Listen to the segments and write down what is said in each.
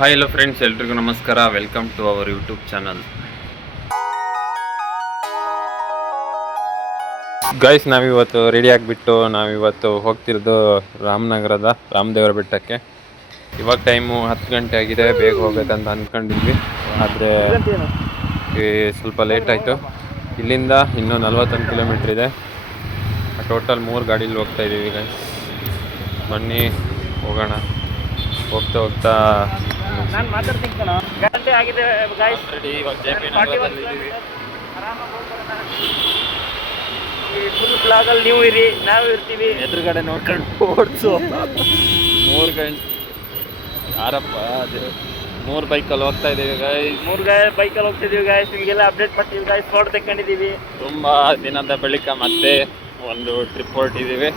Hi hello friends, ಎಲ್ರಿಗೂ ನಮಸ್ಕಾರ. Welcome to our YouTube channel. Guys, ನಾವಿವತ್ತು ರೆಡಿ ಆಗಿಬಿಟ್ಟು ನಾವಿವತ್ತು ಹೋಗ್ತಿರೋದು ರಾಮನಗರದ ರಾಮದೇವರ ಬೆಟ್ಟಕ್ಕೆ. ಇವಾಗ ಟೈಮು 10 ಗಂಟೆ ಆಗಿದೆ. ಬೇಗ ಹೋಗ್ಬೇಕಂತ ಅಂದ್ಕೊಂಡಿದ್ವಿ, ಆದರೆ ಸ್ವಲ್ಪ ಲೇಟ್ ಆಯಿತು. ಇಲ್ಲಿಂದ ಇನ್ನೂ 41 ಕಿಲೋಮೀಟ್ರ್ ಇದೆ. ಟೋಟಲ್ 3 ಗಾಡೀಲಿ ಹೋಗ್ತಾ ಇದ್ದೀವಿ ಗೈಸ್. ಬನ್ನಿ ಹೋಗೋಣ. ಹೋಗ್ತಾ ನಾನು ಮಾತಾಡ್ತೀನಿ ಕಣ. ಗಂಟೆ ಆಗಿದೆ ಗಾಯ್ಸ್. ಇವಾಗ JP ನಗರದಲ್ಲಿ ಇದ್ದೀವಿ. ಈ ಫುಲ್ ಬ್ಲಾಗಲ್ಲಿ ನೀವು ಇರಿ, ನಾವು ಇರ್ತೀವಿ. ಎದುರುಗಡೆ ನೋಡ್ಕೊಂಡು ಓಡಿಸು. 3 ಗಂಟೆ ಯಾರಪ್ಪ ಅದು 3 ಬೈಕಲ್ಲಿ ಹೋಗ್ತಾ ಇದ್ದೀವಿ ಗಾಯ್ಸ್. 3 ಬೈಕಲ್ಲಿ ಹೋಗ್ತಿದ್ದೀವಿ ಗಾಯ್ಸ್. ನಿಮಗೆಲ್ಲ ಅಪ್ಡೇಟ್ ಮಾಡ್ತೀವಿ ಗಾಯ್ಸ್. ಫೋಟೋ ತೆಕ್ಕೊಂಡಿದ್ದೀವಿ. ತುಂಬ ದಿನದ ಬಳಿಕ ಮತ್ತೆ ಒಂದು ಟ್ರಿಪ್ ಹೊರಟಿದ್ದೀವಿ.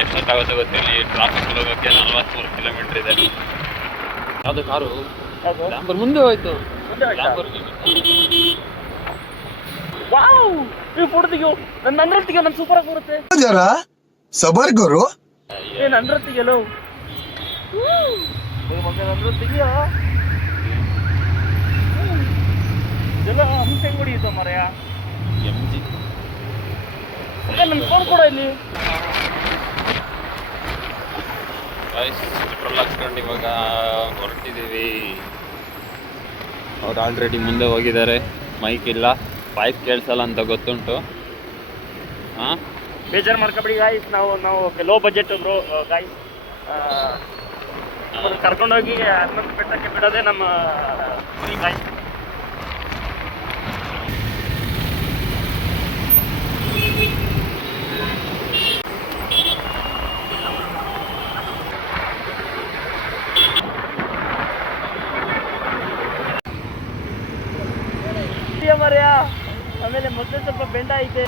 ಎಷ್ಟೊತ್ತಾಗುತ್ತೆ ಗೊತ್ತಿಲ್ಲ. ಈ ಟ್ರಾಫಿಕ್ ಹೋಗೋಕ್ಕೆ 43 ಕಿಲೋಮೀಟ್ರ್ ಇದೆ. ಯಾವುದು ಕಾರು ಲ್ಯಾಂಬರ್ ಮುಂದೆ ಹೋಯ್ತು. ವಾವ್, ಈ ಫೋಟೋ ತೆಗಿಯೋ. ನನ್ನ ತೆಗಿಯೋ, ನನ್ನ ಸೂಪರ್ ಆಗಿ ಬರುತ್ತೆ. ಜರಾ ಸಬರ್ ಗುರು. ನನ್ನ ತೆಗಿಯಲು ನನ್ನ ತೆಗಿಯೋ. ಎಲ್ಲ ಹಂಸೆ ಅಂಗಡಿ ಇತ್ತು ಮರೆಯ. MG ನನ್ನ ಫೋನ್ ಕೂಡ ಇಲ್ಲಿ. ಪೆಟ್ರೋಲ್ ಹಾಕ್ಸ್ಕೊಂಡು ಇವಾಗ ಹೊರಟಿದ್ದೀವಿ. ಅವ್ರು ಆಲ್ರೆಡಿ ಮುಂದೆ ಹೋಗಿದ್ದಾರೆ. ಮೈಕ್ ಇಲ್ಲ, ವಾಯ್ಸ್ ಕೇಳಿಸಲ್ಲ ಅಂತ ಗೊತ್ತುಂಟು. ಹಾಂ, ಬೇಜಾರು ಮಾಡ್ಕೊಬೇಡಿ ಗಾಯ್ಸ್. ನಾವು ಲೋ ಬಜೆಟ್ ಬ್ರೋ ಗಾಯ್ಸ್. ಕರ್ಕೊಂಡೋಗಿ ಹನುಮಂತ ಬೆಟ್ಟಕ್ಕೆ ಬಿಡೋದೇ ನಮ್ಮ ಗಾಯ್ಸ್. ಮರ್ಯ ಆಮೇಲೆ ಮೊದಲೇ ಸ್ವಲ್ಪ ಬೆಂಡ ಐತೆ.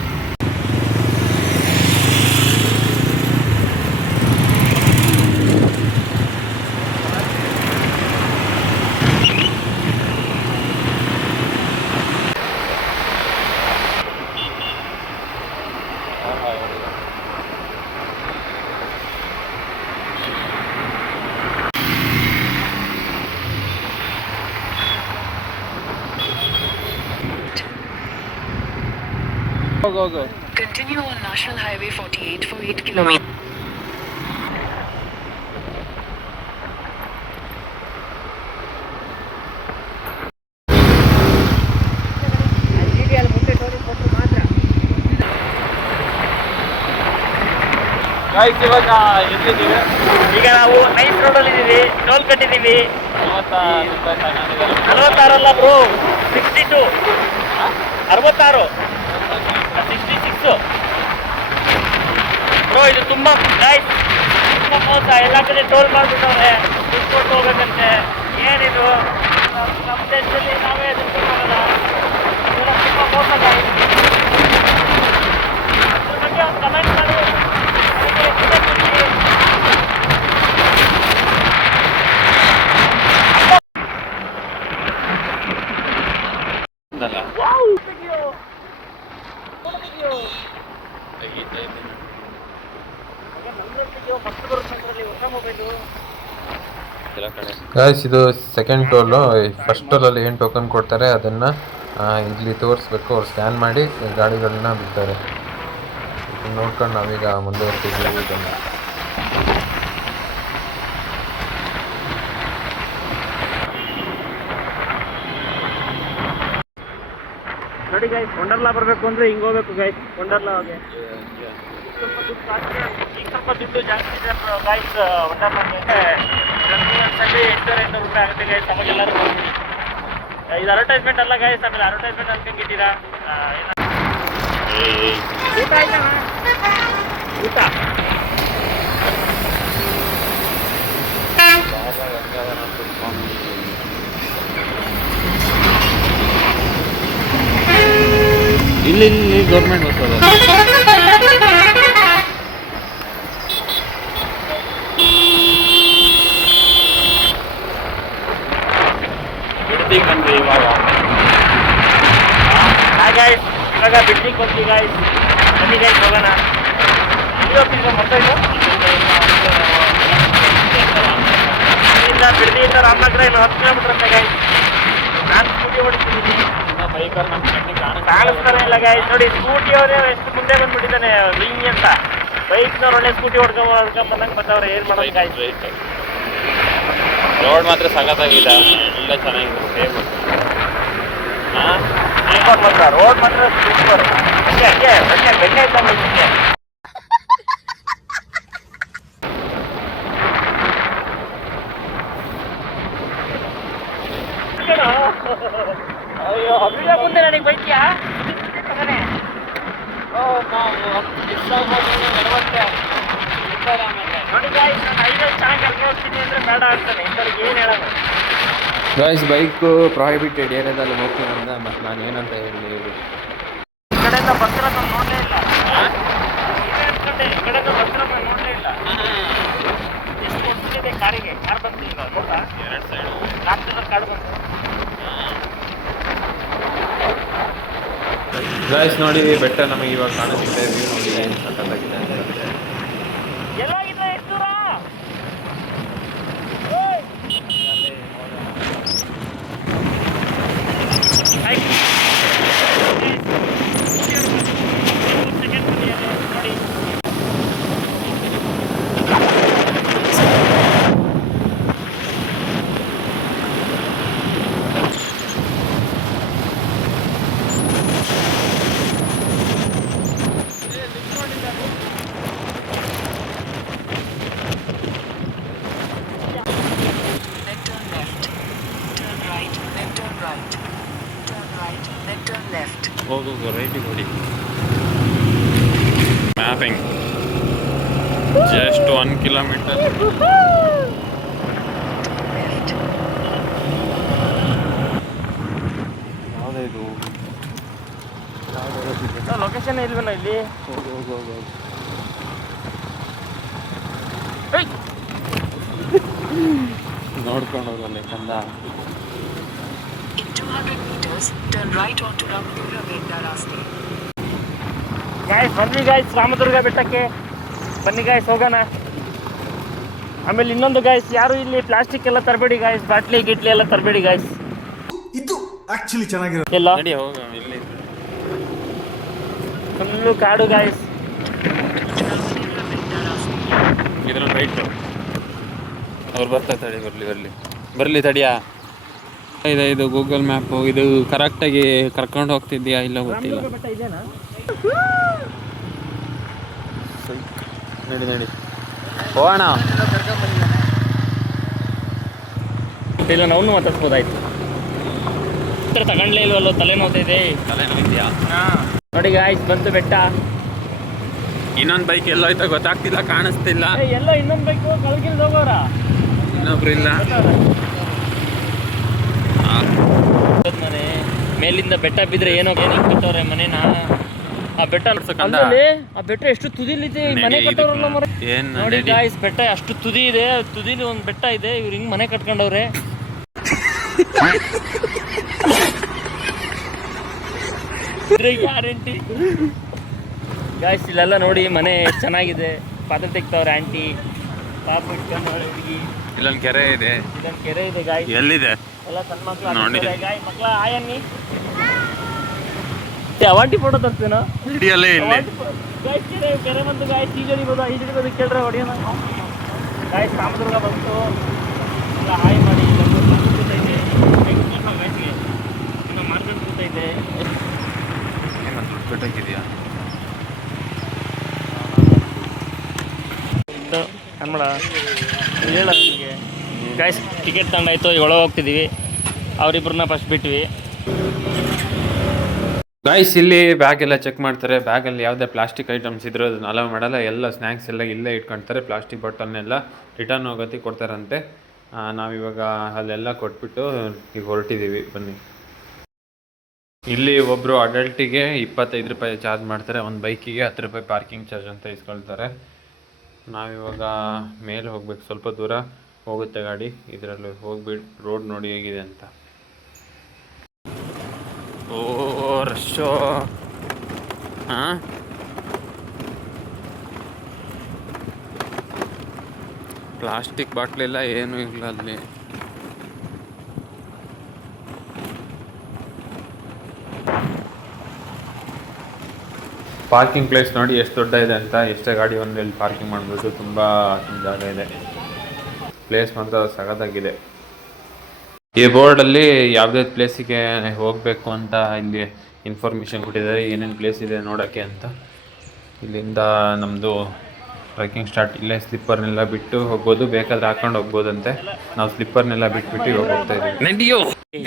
ಹೋಗು. Continue on National Highway 48 for 8 kilometers. Guys, ಇವಾಗ ಎಲ್ಲಿದ್ದೀವಿ? ಈಗ ನಾವು ನೈಸ್ ರೋಡಲ್ಲಿ ಇದ್ದೀವಿ. ಟೋಲ್ ಕಟ್ಟಿದ್ದೀವಿ. 46 bro, 62 66 66 bro. ಇದು ತುಂಬ ಗಾಯ್ಸ್, ತುಂಬ ಮೋಸ. ಎಲ್ಲ ಕಡೆ ಟೋಲ್ ಮಾಡಿಬಿಟ್ಟವ್ರೆ. ದುಡ್ಡು ಕೊಟ್ಟು ಹೋಗ್ಬೇಕಂತೆ. ಏನಿದು ನಮ್ಮ ದೇಶದಲ್ಲಿ ನಾವೇ ದುಡ್ಡು ಮಾಡಲ್ಲ. ಇದೆಲ್ಲ ತುಂಬ ಮೋಸ ಗಾಯ್ಸ್. ಅದ್ರ ಬಗ್ಗೆ ಒಂದು ಕಮೆಂಟ್ ಮಾಡಿ. ಗಾಯ್ಸ್, ಇದು ಸೆಕೆಂಡ್ ಟೋಲು. ಫಸ್ಟ್ ಟೋಲಲ್ಲಿ ಏನು ಟೋಕನ್ ಕೊಡ್ತಾರೆ ಅದನ್ನು ಇಲ್ಲಿ ತೋರಿಸ್ಬೇಕು. ಅವ್ರು ಸ್ಕ್ಯಾನ್ ಮಾಡಿ ಗಾಡಿಗಳನ್ನ ಬಿಡ್ತಾರೆ. ಇದನ್ನು ನೋಡ್ಕೊಂಡು ನಾವೀಗ ಮುಂದುವರ್ತಿದ್ದೀವಿ. ಇದನ್ನು ನೋಡಿ ಗೈಸ್, ವಂಡರ್ಲಾ ಬರಬೇಕು ಅಂದರೆ ಹಿಂಗೆ ಹೋಗ್ಬೇಕು ಗೈಸ್. ವಂಡರ್ಲಾಗೆ ಸ್ವಲ್ಪ ದುಡ್ಡು ಜಾಸ್ತಿ. ಈಗ ಸ್ವಲ್ಪ ದುಡ್ಡು ಜಾಸ್ತಿ ಇದೆ ಗೈಸ್. ವಂಡರ್ಲಾಗೆ ಸಂಡೆ 800 ರೂಪಾಯಿ ಆಗುತ್ತೆ ಗೈಸ್. ಅವಾಗೆಲ್ಲರೂ ಹೋಗ್ಬಿಡಿ. ಇದು ಅಡ್ವರ್ಟೈಸ್ಮೆಂಟ್ ಅಲ್ಲ ಗೈಸ್. ಆಮೇಲೆ ಅಡ್ವರ್ಟೈಸ್ಮೆಂಟ್ ಅನ್ಕೊಂಡಿದ್ದೀರಾ? ಊಟ ಆಯ್ತಾ? ಊಟ ಇಲ್ಲಿ ಗೌರ್ಮೆಂಟ್ ಬಸ್ ಅದ. ಬಿಡ್ತಿಗೆ ಬಂದ್ವಿ ಇವಾಗ. ಗಾಯ್ಸ್, ಇವಾಗ ಬಿಡ್ಲಿಕ್ಕೆ ಬಂದ್ವಿ ಗಾಯ್ಸ್. ಬನ್ನಿ ಗಾಯ್ಸ್ ಹೋಗೋಣ. ಇಲ್ಲಿ ಹೋಗ್ತಿದ್ವಿ ಮತ್ತೆ ಇದು ಬಿಡದಿಯಿಂದ ರಾಮನಗರ ಇಲ್ಲ 10 ಕಿಲೋಮೀಟರ್ ಅಂತ ಗೈಸ್. ನಾನು ಸ್ಕೂಟಿ ಓಡಿಸ್ತಿದ್ದೀನಿ, ಬೈಕಲ್ಲಿ ನಮ್ಮ ಕಣ್ಣಿಗೆ ಕಾಣಿಸ್ತಾನೆ ಇಲ್ಲ ಗೈಸ್. ನೋಡಿ ಸ್ಕೂಟಿ ಅವರೇ ಎಷ್ಟು ಮುಂದೆ ಬಂದ್ಬಿಟ್ಟಿದ್ದಾನೆ ವಿಂಗ್ ಅಂತ. ಬೈಕ್ನವ್ರು ಒಳ್ಳೆ ಸ್ಕೂಟಿ ಹೊಡ್ಕೊಂಬಂದಂಗೆ ಬರ್ತಾವ್ರೆ, ಏನು ಮಾಡೋದು ಗೈಸ್. ರೋಡ್ ಮಾತ್ರ ಸಖತ್ತಾಗಿದೆ, ಎಲ್ಲ ಚೆನ್ನಾಗಿದೆ. ಸೇಮ್ ರೋಡ್ ಮಾತ್ರ ಸೂಪರ್. ಹಂಗೆ ಬೆಣ್ಣೆ ಇದ್ದಂಗೆ ಐತೆ. ಅಯ್ಯೋ ಅಭಿಷೇಕ ಮುಂದೆ ನನಗೆ ಬೈತೀಯಾ? ನೋಡಿ ಗಾಯ್ಸ್, ನಾನು ಹೈವೇ ಚೆನ್ನಾಗಿ ಕರ್ಕೊಂಡು ಹೋಗ್ತೀನಿ ಅಂದರೆ ಬೇಡ ಅಂತಾನೆ. ಇಂಥವ್ರಿಗೆ ಏನು ಹೇಳೋಣ. ಗಾಯ್ಸ್, ಬೈಕು ಪ್ರಾಹಿಬಿಟೆಡ್ ಏರಿಯಾದಲ್ಲಿ ಹೋಗ್ತೀನಿ ಅಂದ, ಮತ್ತು ನಾನು ಏನಂತ ಹೇಳಿ ಈ ಕಡೆಯಿಂದ ಬರ್ತಿರೋದು ನಾನು ನೋಡಲೇ ಇಲ್ಲ. ಈ ಕಡೆಯಿಂದ ಬರ್ತಿರೋದು ನಾನು ನೋಡಲೇ ಇಲ್ಲ. ಎಷ್ಟು ಕೊಡ್ತಿದೆ ಕಾರಿಗೆ? ಕಾರ್ ಬಂತಿಲ್ಲ ನೋಡ್ತಾ? 2 ಸೈಡು 4 ದಿನ ಕಾರ್ ಬಂತು. ಗಾಯ್ಸ್ ನೋಡಿ, ಬೆಟ್ಟ ನಮಗೆ ಇವಾಗ ಕಾಣಿಸ್ತಿದೆ. ವ್ಯೂ ನೋಡಿ ಏನು ಸಖತ್ತಾಗಿದೆ ಅಂತ. ಎಲ್ಲಾಗಿದೆ ಎಷ್ಟು ದೂರ? ನೋಡಿ Then turn left. Turn right, then turn right. Turn right, then turn left. ಹೋಗು ರೈಟಿಗೆ ಹೊಡಿ. Mapping just 1 kilometre. Left. ಯಾವುದೇ ಇದು ಲೊಕೇಶನ್ ಇಲ್ವೇನೋ ಇಲ್ಲಿ? ನೋಡ್ಕೊಂಡು ಹೋಗಲ್ಲ ಕಂದ. In 200 meters, turn right onto Ramadura Venda Raste. Guys ಬನ್ನಿ ಗಾಯ್ಸ್, ರಾಮದುರ್ಗ ಬೆಟ್ಟಕ್ಕೆ ಬನ್ನಿ ಗಾಯ್ಸ್, ಹೋಗೋಣ. ಆಮೇಲೆ ಇನ್ನೊಂದು ಗಾಯ್ಸ್, ಯಾರು ಇಲ್ಲಿ ಪ್ಲಾಸ್ಟಿಕ್ ಎಲ್ಲ ತರಬೇಡಿ ಗಾಯ್ಸ್, ಬಾಟ್ಲಿ ಗಿಟ್ಲಿ ಎಲ್ಲ ತರಬೇಡಿ ಗಾಯ್ಸ್. ಇದು ಆಕ್ಚುಲಿ ಚೆನ್ನಾಗಿರೋ ಎಲ್ಲ ನಡಿ ಹೋಗ, ಇಲ್ಲಿ ಫುಲ್ಲು ಕಾಡು ಗಾಯ್ಸ್. Ramadura Venda Raste. ಇದ್ರಲ್ಲಿ ರೈಟ್ ಅವ್ರು ಬರ್ತಾರೆ. ತಡಿ ಬರಲಿ ತಡಿಯಾ. ಇದು ಗೂಗಲ್ ಮ್ಯಾಪು. ಇದು ಕರೆಕ್ಟಾಗಿ ಕರ್ಕೊಂಡು ಹೋಗ್ತಿದ್ಯಾ ಇಲ್ಲ ಗೊತ್ತಿಲ್ಲ. ರಾಮದುರ್ಗ ಬೆಟ್ಟ ಇದೇನಾ? ನಡಿ ಹೋಗೋಣ. ಇಲ್ಲ ನಾವು ಮಾತಾಡ್ಸ್ಬೋದಾಯ್ತು. ತಗೊಂಡ್ಲೇ ಇಲ್ವಲ್ಲೋ, ತಲೆ ನೋವ್ತಿದೆ. ತಲೆನೋವಿದ್ಯಾ? ನೋಡಿ ಗಾಯ್ಸ್, ಬಂತು ಬೆಟ್ಟ. ಇನ್ನೊಂದು ಬೈಕ್ ಎಲ್ಲೋಯ್ತೋ ಗೊತ್ತಾಗ್ತಿಲ್ಲ, ಕಾಣಿಸ್ತಿಲ್ಲ. ಎಲ್ಲ ಇನ್ನೊಂದು ಬೈಕ್ ಕಳ್ಗಿಲ್ದ ಹೋಗೋರ. ಇನ್ನೊಬ್ರು ಇಲ್ಲ. ಮನೆ ಮೇಲಿಂದ ಬೆಟ್ಟ ಬಿದ್ರೆ ಏನೋ ಕಟ್ಟವ್ರೆ ಮನೇನ. ಆ ಬೆಟ್ಟ ನೋಡ್ಸಕ್ಕಂದ? ಅಲ್ಲಲ್ಲಿ ಆ ಬೆಟ್ಟ ಎಷ್ಟು ತುದಿಲಿದೆ, ಈ ಮನೆ ಕಟ್ಟವ್ರಲ್ಲ ಮರ. ಏನ್ ನೋಡಿ ನಡಿ. ಗಾಯ್ಸ್, ಬೆಟ್ಟ ಅಷ್ಟು ತುದಿ ಇದೆ, ತುದಿಲಿ ಒಂದು ಬೆಟ್ಟ ಇದೆ. ಇವ್ರು ಹಿಂಗ್ ಮನೆ ಕಟ್ಕೊಂಡವ್ರೆ. Guarantee guys. ಇಲ್ಲೆಲ್ಲ ನೋಡಿ ಮನೆ ಎಷ್ಟು ಚೆನ್ನಾಗಿದೆ. ಪಾತ್ರ ತೆಗ್ತವ್ರೆ ಆಂಟಿ, ಪಾಪ ಇಟ್ಕೊಂಡು ಹುಡುಗಿ. ಇಲ್ಲೊಂದು ಕೆರೆ ಇದೆ. ಇಲ್ಲೊಂದು ಕೆರೆ ಇದೆ ಗಾಯ್ಸ್. ಎಲ್ಲಿದೆ? ಎಲ್ಲ ಸಣ್ಣ ಮಕ್ಳು ನೋಡಿ. ಗಾಯ್ ಮಕ್ಳ ಆಯನ್ನಿ ಅವಾಂಟಿ ಫೋಟೋ ತರ್ತೀನೋ ಹಿಡಿಯಲ್ಲೇ ಇಲ್ಲಿ. ಗಾಯ್ಸ್. ಕೆರೆ ಬಂತು ಗಾಯ್ಸ್, ಈಜಡಿಬೋದು ಕೇಳ್ರೆ ಹೊಡಿಯೋಣ. ಗಾಯ್ಸ್, ರಾಮದುರ್ಗ ಬಂತು. ಎಲ್ಲ ಹಾಯ್ ಮಾಡಿ ಕೂತೈತೆ. ಗಾಯ್ಸ್ಗೆ ಇನ್ನು ಮಾರ್ಕೆಟ್ ಕೂತೈತೆ. ಏನು ದುಡ್ಡು ಕಟ್ಟಾಕಿದ್ಯಾ? ಕನ್ನಡ ಹೇಳ ನನಗೆ. ಗಾಯ್ಸ್, ಟಿಕೆಟ್ ತಗೊಂಡಾಯ್ತು, ಈಗ ಒಳಗೆ ಹೋಗ್ತಿದ್ದೀವಿ. ಅವರಿಬ್ಬರನ್ನ ಫಸ್ಟ್ ಬಿಟ್ವಿ. ಗಾಯ್ಸ್, ಇಲ್ಲಿ ಬ್ಯಾಗ್ ಎಲ್ಲ ಚೆಕ್ ಮಾಡ್ತಾರೆ. ಬ್ಯಾಗಲ್ಲಿ ಯಾವುದೇ ಪ್ಲಾಸ್ಟಿಕ್ ಐಟಮ್ಸ್ ಇದ್ರೆ ಅದನ್ನ ಅಲೋ ಮಾಡಲ್ಲ. ಎಲ್ಲ ಸ್ನ್ಯಾಕ್ಸ್ ಎಲ್ಲ ಇಲ್ಲೇ ಇಟ್ಕೊಳ್ತಾರೆ. ಪ್ಲಾಸ್ಟಿಕ್ ಬಾಟಲ್ನೆಲ್ಲ ರಿಟರ್ನ್ ಹೋಗತ್ತಿ ಕೊಡ್ತಾರಂತೆ. ನಾವಿವಾಗ ಅಲ್ಲೆಲ್ಲ ಕೊಟ್ಬಿಟ್ಟು ಈಗ ಹೊರಟಿದ್ದೀವಿ. ಬನ್ನಿ. ಇಲ್ಲಿ ಒಬ್ಬರು ಅಡಲ್ಟಿಗೆ 25 ರೂಪಾಯಿ ಚಾರ್ಜ್ ಮಾಡ್ತಾರೆ. ಒಂದು ಬೈಕಿಗೆ 10 ರೂಪಾಯಿ ಪಾರ್ಕಿಂಗ್ ಚಾರ್ಜ್ ಅಂತ ಇಸ್ಕೊಳ್ತಾರೆ. ನಾವಿವಾಗ ಮೇಲೆ ಹೋಗ್ಬೇಕು. ಸ್ವಲ್ಪ ದೂರ ಹೋಗುತ್ತೆ ಗಾಡಿ. ಇದರಲ್ಲಿ ಹೋಗ್ಬಿಟ್ಟು ರೋಡ್ ನೋಡಿ ಹೇಗಿದೆ ಅಂತ. ಓ ರಶ್ಶೋ. ಹಾಂ, ಪ್ಲಾಸ್ಟಿಕ್ ಬಾಟ್ಲೆಲ್ಲ ಏನೂ ಇಲ್ಲ ಅಲ್ಲಿ. ಪಾರ್ಕಿಂಗ್ ಪ್ಲೇಸ್ ನೋಡಿ ಎಷ್ಟು ದೊಡ್ಡ ಇದೆ ಅಂತ, ಎಷ್ಟೇ ಗಾಡಿ ಒಂದು ಇಲ್ಲಿ ಪಾರ್ಕಿಂಗ್ ಮಾಡ್ಬೋದು, ತುಂಬ ಜಾಗ ಇದೆ. ಪ್ಲೇಸ್ ಮಾತ್ರ ಸಖತ್ತಾಗಿದೆ. ಈ ಬೋರ್ಡಲ್ಲಿ ಯಾವುದೇ ಪ್ಲೇಸಿಗೆ ಹೋಗಬೇಕು ಅಂತ ಇಲ್ಲಿ ಇನ್ಫಾರ್ಮೇಷನ್ ಕೊಟ್ಟಿದ್ದಾರೆ, ಏನೇನು ಪ್ಲೇಸ್ ಇದೆ ನೋಡೋಕ್ಕೆ ಅಂತ. ಇಲ್ಲಿಂದ ನಮ್ಮದು ಟ್ರೆಕ್ಕಿಂಗ್ ಸ್ಟಾರ್ಟ್. ಇಲ್ಲೇ ಸ್ಲಿಪ್ಪರ್ನೆಲ್ಲ ಬಿಟ್ಟು ಹೋಗ್ಬೋದು, ಬೇಕಾದ್ರೆ ಹಾಕೊಂಡು ಹೋಗ್ಬೋದಂತೆ. ನಾವು ಸ್ಲಿಪ್ಪರ್ನೆಲ್ಲ ಬಿಟ್ಬಿಟ್ಟು ಇವಾಗ ಹೋಗ್ತಾ ಇದ್ದೀವಿ.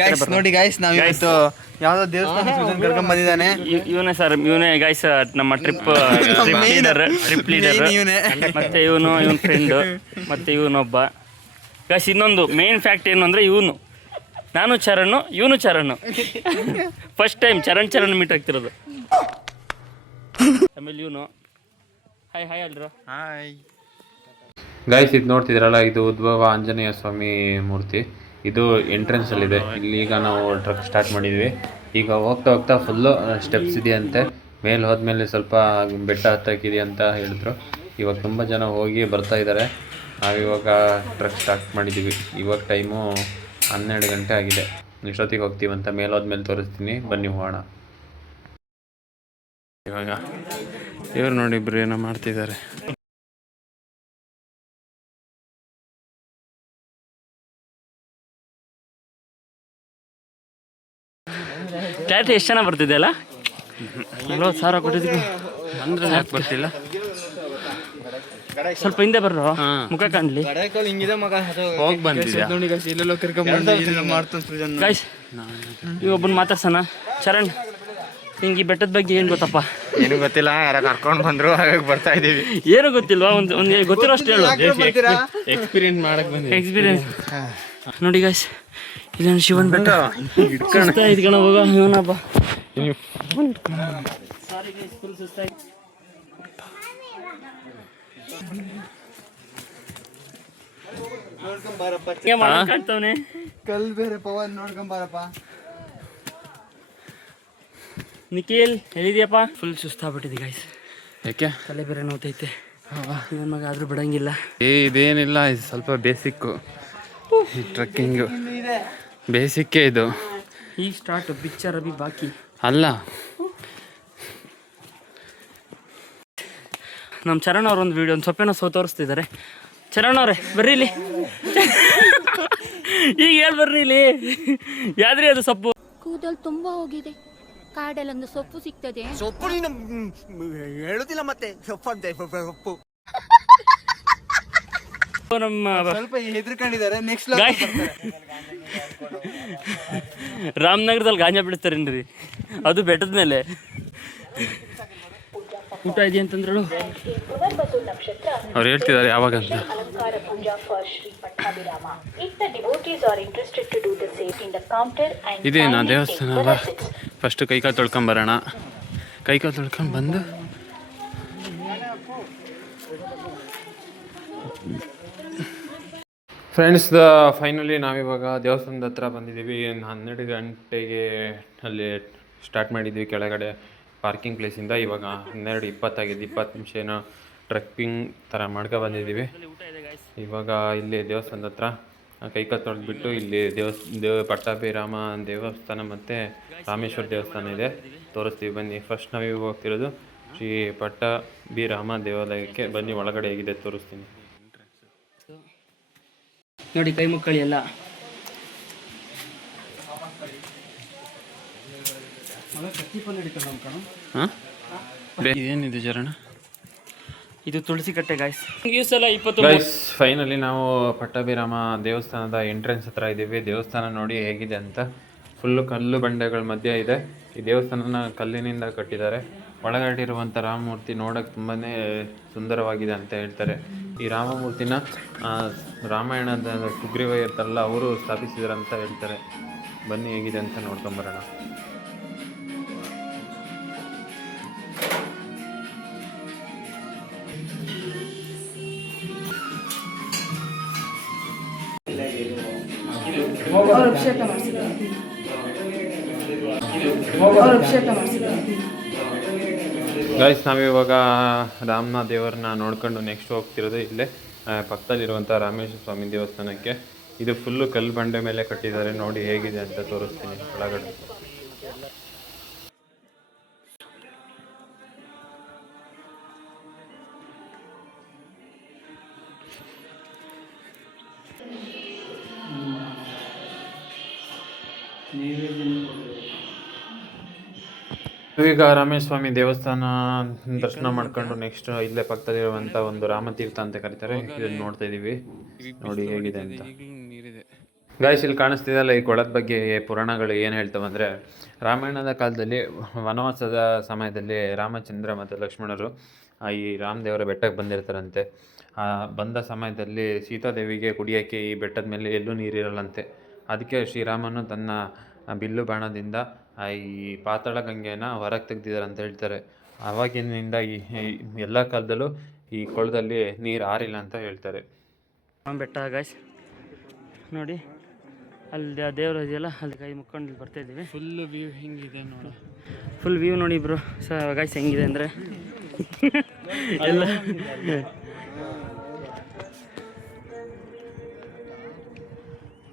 ಗೈಸ್ ನೋಡಿ ಗೈಸ್, ನಾವು ಇವತ್ತು ಯಾವ್ದೋ ದೇವಸ್ಥಾನ ಕರ್ಕೊಂಡ್ ಬಂದಿದ್ದಾನೆ. ಇವನೇ ಗೈಸ್ ನಮ್ಮ ಟ್ರಿಪ್ ಲೀಡರ್. ಮತ್ತೆ ಇವನ್ ಫ್ರೆಂಡ್, ಮತ್ತೆ ಇವನೊಬ್ಬ ಗೈಸ್. ಇನ್ನೊಂದು ಮೇನ್ ಫ್ಯಾಕ್ಟ್ ಏನು ಅಂದ್ರೆ ನಾನು ಚರಣ್, ಇವನು Charan. First time Charan meet ಆಗ್ತಿರೋದು. ಆಮೇಲೆ ಇವನು ಹಾಯ್ ಅಲ್ರ. ಗೈಸ್ ಇದು ನೋಡ್ತಿದ್ರಲ್ಲ, ಇದು ಉದ್ಭವ ಆಂಜನೇಯ ಸ್ವಾಮಿ ಮೂರ್ತಿ. ಇದು ಎಂಟ್ರೆನ್ಸಲ್ಲಿದೆ. ಇಲ್ಲೀಗ ನಾವು ಟ್ರಕ್ ಸ್ಟಾರ್ಟ್ ಮಾಡಿದ್ವಿ. ಈಗ ಹೋಗ್ತಾ ಫುಲ್ಲು ಸ್ಟೆಪ್ಸ್ ಇದೆಯಂತೆ. ಮೇಲೆ ಹೋದ್ಮೇಲೆ ಸ್ವಲ್ಪ ಬೆಟ್ಟ ಹತ್ತಕ್ಕಿದೆ ಅಂತ ಹೇಳಿದ್ರು. ಇವಾಗ ತುಂಬ ಜನ ಹೋಗಿ ಬರ್ತಾ ಇದ್ದಾರೆ. ನಾವಿವಾಗ ಟ್ರಕ್ ಸ್ಟಾರ್ಟ್ ಮಾಡಿದ್ದೀವಿ. ಇವಾಗ ಟೈಮು 12 ಗಂಟೆ ಆಗಿದೆ. ಇಷ್ಟೊತ್ತಿಗೆ ಹೋಗ್ತೀವಂತ ಮೇಲೆ ಹೋದ್ಮೇಲೆ ತೋರಿಸ್ತೀನಿ, ಬನ್ನಿ ಹೋಗೋಣ. ಇವಾಗ ಇವ್ರು ನೋಡಿ ಇಬ್ರು ಏನೋ ಮಾಡ್ತಿದ್ದಾರೆ. ಕ್ಲಾರಿಟಿ ಎಷ್ಟು ಚೆನ್ನಾಗಿ ಬರ್ತಿದೆ ಅಲ್ಲ? 40,000 ಕೊಟ್ಟಿದ್ದೀವಿ ಅಂದ್ರೆ ಯಾಕೆ ಬರ್ತಿಲ್ಲ? ಸ್ವಲ್ಪ ಹಿಂದೆ ಬರ್ರೋ, ಮುಖ ಕಾಣಲಿ. ಹೋಗಿ ಬಂದಿದ್ಯಾ ಗೈಸ್? ಈಗ ಒಬ್ಬನ ಮಾತಾಡ್ಸೋಣ. ಚರಣ್, ನಿಂಗೆ ಈ ಬೆಟ್ಟದ ಬಗ್ಗೆ ಏನು ಗೊತ್ತಪ್ಪ? ಏನು ಗೊತ್ತಿಲ್ಲ, ಯಾರ ಕರ್ಕೊಂಡು ಬಂದ್ರು ಹಾಗಾಗಿ ಬರ್ತಾ ಇದೀವಿ. ಏನು ಗೊತ್ತಿಲ್ವಾ? ಒಂದು ಗೊತ್ತಿರೋ ಅಷ್ಟು ಹೇಳು. ಎಕ್ಸ್ಪೀರಿಯನ್ಸ್ ಮಾಡಕ್ ಬಂದಿದ್ದೀವಿ. ಎಕ್ಸ್ಪೀರಿಯನ್ಸ್ ನೋಡಿ ಗೈಸ್, ಇದನ್ನು ಶಿವನ್ ಬೆಟ್ಟ ಇದ್ಕಣ ಹೋಗ. ಇವನಪ್ಪ ಸಾರಿ ಗೈಸ್, ಫುಲ್ ಸುಸ್ತಾಗಿ. ಕಾಣ್ತವನೆ ಕಲ್ ಬೇರೆ ಪವನ್ ನೋಡ್ಕೊಂಡ್ ಬಾರಪ್ಪ. ನಿಖಿಲ್ ಎಲ್ಲಿದ್ಯಪ್ಪ? ಫುಲ್ ಸುಸ್ತಾಗ್ಬಿಟ್ಟಿದೆ ಗೈಸ್. ಯಾಕೆ? ತಲೆ ಬೇರೆ ನೋತೈತೆ. ನನ್ನ ಮಗ ಆದ್ರೂ ಬಿಡಂಗಿಲ್ಲ. ಇದೇನಿಲ್ಲ, ಇದು ಸ್ವಲ್ಪ ಬೇಸಿಕ್ಕು. ಈ ಟ್ರೆಕ್ಕಿಂಗು ಬೇಸಿಕ್ಕೇ ಇದು. ಈಗ ಸ್ಟಾರ್ಟ್, ಪಿಕ್ಚರ್ ಅಭಿ ಬಾಕಿ ಅಲ್ಲ. ನಮ್ಮ ಚರಣ್ ಅವ್ರ ಒಂದು ವಿಡಿಯೋ ಒಂದು ಸೊಪ್ಪೇನೋ ತೋರಿಸ್ತಿದ್ದಾರೆ. ಚರಣ್ ಅವ್ರೆ ಬರ್ರಿ ಇಲ್ಲಿ. ಈಗ ಹೇಳಿ ಬರ್ರಿ ಇಲ್ಲಿ. ಯಾವ್ದ್ರಿ ಅದು ಸೊಪ್ಪು? ಕೂದಲು ತುಂಬಾ ಹೋಗಿದೆ, ಕಾಡಲ್ಲೊಂದು ಸೊಪ್ಪು ಸಿಗ್ತದೆ. ಸೊಪ್ಪು ನೀನು ಹೇಳುದಿಲ್ಲ ಮತ್ತೆ ಸೊಪ್ಪು ಅಂತ. ಸೊಪ್ಪು ನಮ್ಮ ಸ್ವಲ್ಪ ಹೆದರ್ಕೊಂಡಿದ್ದಾರೆ. ನೆಕ್ಸ್ಟ್ ರಾಮನಗರದಲ್ಲಿ ಗಾಂಜಾ ಬಿಡ್ತಾರೇನ್ರಿ, ಅದು ಬೆಟ್ಟದ ಮೇಲೆ. ಊಟ ಇದೆ ಅಂತಂದ್ರು ಅವ್ರು ಹೇಳ್ತಿದ್ದಾರೆ ಯಾವಾಗ ಅಂತ. ಇದೇನಾ ದೇವಸ್ಥಾನ ಅಲ್ಲ? ಫಸ್ಟು ಕೈಕಾಲು ತೊಳ್ಕೊಂಬರೋಣ. ಕೈಕಾಲು ತೊಳ್ಕೊಂಬಂದು ಫ್ರೆಂಡ್ಸ್, ಫೈನಲಿ ನಾವಿವಾಗ ದೇವಸ್ಥಾನದ ಹತ್ರ ಬಂದಿದ್ದೀವಿ. 12 ಗಂಟೆಗೆ ಅಲ್ಲಿ ಸ್ಟಾರ್ಟ್ ಮಾಡಿದ್ವಿ ಕೆಳಗಡೆ ಪಾರ್ಕಿಂಗ್ ಪ್ಲೇಸಿಂದ. ಇವಾಗ 12:20 ಆಗಿದೆ. 20 ನಿಮಿಷ ಏನೋ ಟ್ರೆಕ್ಕಿಂಗ್ ಥರ ಮಾಡ್ಕೊ ಬಂದಿದ್ದೀವಿ. ಇವಾಗ ಇಲ್ಲಿ ದೇವಸ್ಥಾನದ ಹತ್ರ ಕೈಕಾಲು ತೊಳೆದ್ಬಿಟ್ಟು ಇಲ್ಲಿ ಪಟ್ಟಾಭಿರಾಮ ದೇವಸ್ಥಾನ ಮತ್ತು ರಾಮೇಶ್ವರ ದೇವಸ್ಥಾನ ಇದೆ, ತೋರಿಸ್ತೀವಿ ಬನ್ನಿ. ಫಸ್ಟ್ ನಾವಿವಾಗ ಹೋಗ್ತಿರೋದು ಶ್ರೀ ಪಟ್ಟಾಭಿರಾಮ ದೇವಾಲಯಕ್ಕೆ. ಬನ್ನಿ ಒಳಗಡೆ ಹೇಗಿದೆ ತೋರಿಸ್ತೀನಿ. ನೋಡಿ, ಕೈ ಮುಕ್ಕಳಿ ಎಲ್ಲ. ಏನಿದೆ ಚರಣ? ಇದು ತುಳಸಿ ಕಟ್ಟೆ ಗಾಯ್ಸ್. ಈ ಸಲ 20 ಗೈಸ್, ಫೈನಲಿ ನಾವು ಪಟ್ಟಾಭಿರಾಮ ದೇವಸ್ಥಾನದ ಎಂಟ್ರೆನ್ಸ್ ಹತ್ರ ಇದ್ದೀವಿ. ದೇವಸ್ಥಾನ ನೋಡಿ ಹೇಗಿದೆ ಅಂತ. ಫುಲ್ಲು ಕಲ್ಲು ಬಂಡೆಗಳ ಮಧ್ಯೆ ಇದೆ. ಈ ದೇವಸ್ಥಾನನ ಕಲ್ಲಿನಿಂದ ಕಟ್ಟಿದ್ದಾರೆ. ಒಳಗಡೆ ಇರುವಂಥ ರಾಮಮೂರ್ತಿ ನೋಡೋಕ್ಕೆ ತುಂಬಾ ಸುಂದರವಾಗಿದೆ ಅಂತ ಹೇಳ್ತಾರೆ. ಈ ರಾಮಮೂರ್ತಿನ ರಾಮಾಯಣದ ಸುಗ್ರೀವ ಇರ್ತಾರಲ್ಲ, ಅವರು ಸ್ಥಾಪಿಸಿದ್ರು ಅಂತ ಹೇಳ್ತಾರೆ. ಬನ್ನಿ ಹೇಗಿದೆ ಅಂತ ನೋಡ್ಕೊಂಬರೋಣ. ಗೈಸ್, ನಾವಿವಾಗ ರಾಮನಾಥ ದೇವರನ್ನ ನೋಡ್ಕೊಂಡು ನೆಕ್ಸ್ಟ್ ಹೋಗ್ತಿರೋದು ಇಲ್ಲೇ ಪಕ್ಕದಲ್ಲಿರುವಂಥ ರಾಮೇಶ್ವರ ಸ್ವಾಮಿ ದೇವಸ್ಥಾನಕ್ಕೆ. ಇದು ಫುಲ್ಲು ಕಲ್ಲು ಬಂಡೆ ಮೇಲೆ ಕಟ್ಟಿದ್ದಾರೆ. ನೋಡಿ ಹೇಗಿದೆ ಅಂತ ತೋರಿಸ್ತೀನಿ ಒಳಗಡೆ. ಈಗ ರಾಮೇಶ್ವರ ದೇವಸ್ಥಾನ ದರ್ಶನ ಮಾಡ್ಕೊಂಡು ನೆಕ್ಸ್ಟ್ ಇಲ್ಲೇ ಪಕ್ಕದಲ್ಲಿರುವಂಥ ಒಂದು ರಾಮತೀರ್ಥ ಅಂತ ಕರೀತಾರೆ, ಇದನ್ನು ನೋಡ್ತಾ ಇದ್ದೀವಿ. ನೋಡಿ ಹೇಗಿದೆ ಅಂತ. ಗಾಯ್ಸ್, ಇಲ್ಲಿ ಕಾಣಿಸ್ತಿದೆಯಲ್ಲ ಈ ಕೊಳದ ಬಗ್ಗೆ ಪುರಾಣಗಳು ಏನು ಹೇಳ್ತಾವಂದರೆ, ರಾಮಾಯಣದ ಕಾಲದಲ್ಲಿ ವನವಾಸದ ಸಮಯದಲ್ಲಿ ರಾಮಚಂದ್ರ ಮತ್ತು ಲಕ್ಷ್ಮಣರು ಈ ರಾಮದೇವರ ಬೆಟ್ಟಕ್ಕೆ ಬಂದಿರ್ತಾರಂತೆ. ಬಂದ ಸಮಯದಲ್ಲಿ ಸೀತಾದೇವಿಗೆ ಕುಡಿಯೋಕ್ಕೆ ಈ ಬೆಟ್ಟದ ಮೇಲೆ ಎಲ್ಲೂ ನೀರಿರಲ್ಲಂತೆ. ಅದಕ್ಕೆ ಶ್ರೀರಾಮನು ತನ್ನ ಬಿಲ್ಲು ಬಾಣದಿಂದ ಈ ಪಾತಾಳ ಗಂಗೆನ ಹೊರಗೆ ತೆಗ್ದಿದ್ದಾರೆ ಅಂತ ಹೇಳ್ತಾರೆ. ಆವಾಗಿನಿಂದ ಈ ಎಲ್ಲ ಕಾಲದಲ್ಲೂ ಈ ಕೊಳದಲ್ಲಿ ನೀರು ಆರಿಲ್ಲ ಅಂತ ಹೇಳ್ತಾರೆ. ಬೆಟ್ಟ ಗಾಯ್ಸ್ ನೋಡಿ, ಅಲ್ಲಿ ದೇವರು ಇದೆಯಲ್ಲ, ಅಲ್ಲಿ ಕೈ ಮುಕ್ಕೊಂಡು ಇಲ್ಲಿ ಬರ್ತಾ ಇದ್ದೀವಿ. ಫುಲ್ ವ್ಯೂ ಹೆಂಗಿದೆ ನೋಡಿ, ಫುಲ್ ವ್ಯೂ ನೋಡಿ ಬ್ರೋ ಗಾಯ್ಸ್ ಹೆಂಗಿದೆ ಅಂದರೆ ಎಲ್ಲ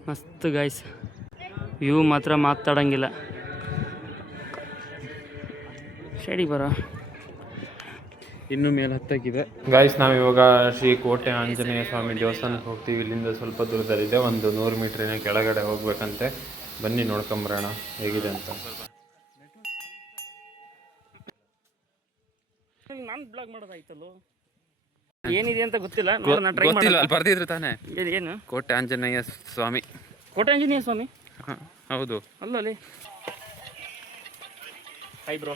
ಮಸ್ತ್ ಗಾಯ್ಸ್, ವ್ಯೂ ಮಾತ್ರ ಮಾತಾಡಂಗಿಲ್ಲ. ಶೇಡಿ ಬರೋ ಇನ್ನೂ ಮೇಲೆ ಹತ್ತಾಗಿದೆ. ಗಾಯ್ಸ್, ನಾವಿವಾಗ ಶ್ರೀ ಕೋಟೆ ಆಂಜನೇಯ ಸ್ವಾಮಿ ದೇವಸ್ಥಾನಕ್ಕೆ ಹೋಗ್ತೀವಿ. ಇಲ್ಲಿಂದ ಸ್ವಲ್ಪ ದೂರದಲ್ಲಿದೆ, ಒಂದು 100 ಮೀಟ್ರಿನ ಕೆಳಗಡೆ ಹೋಗ್ಬೇಕಂತೆ. ಬನ್ನಿ ನೋಡ್ಕೊಂಬರೋಣ ಹೇಗಿದೆ ಅಂತ. ನಾನು ಬ್ಲಾಗ್ ಮಾಡೋದಾಯ್ತಲ್ಲೋ, ಏನಿದೆ ಅಂತ ಗೊತ್ತಿಲ್ಲ, ಟ್ರೈ ಗೊತ್ತಿಲ್ಲ, ಅಲ್ಲಿ ಬರ್ದಿದ್ರು ತಾನೇ ಏನು ಕೋಟೆ ಆಂಜನೇಯ ಸ್ವಾಮಿ. ಕೋಟೆ ಆಂಜನೇಯ ಸ್ವಾಮಿ ಹೌದು, ಅಲ್ಲಲ್ಲಿ. ಹಾಯ್ ಬ್ರೋ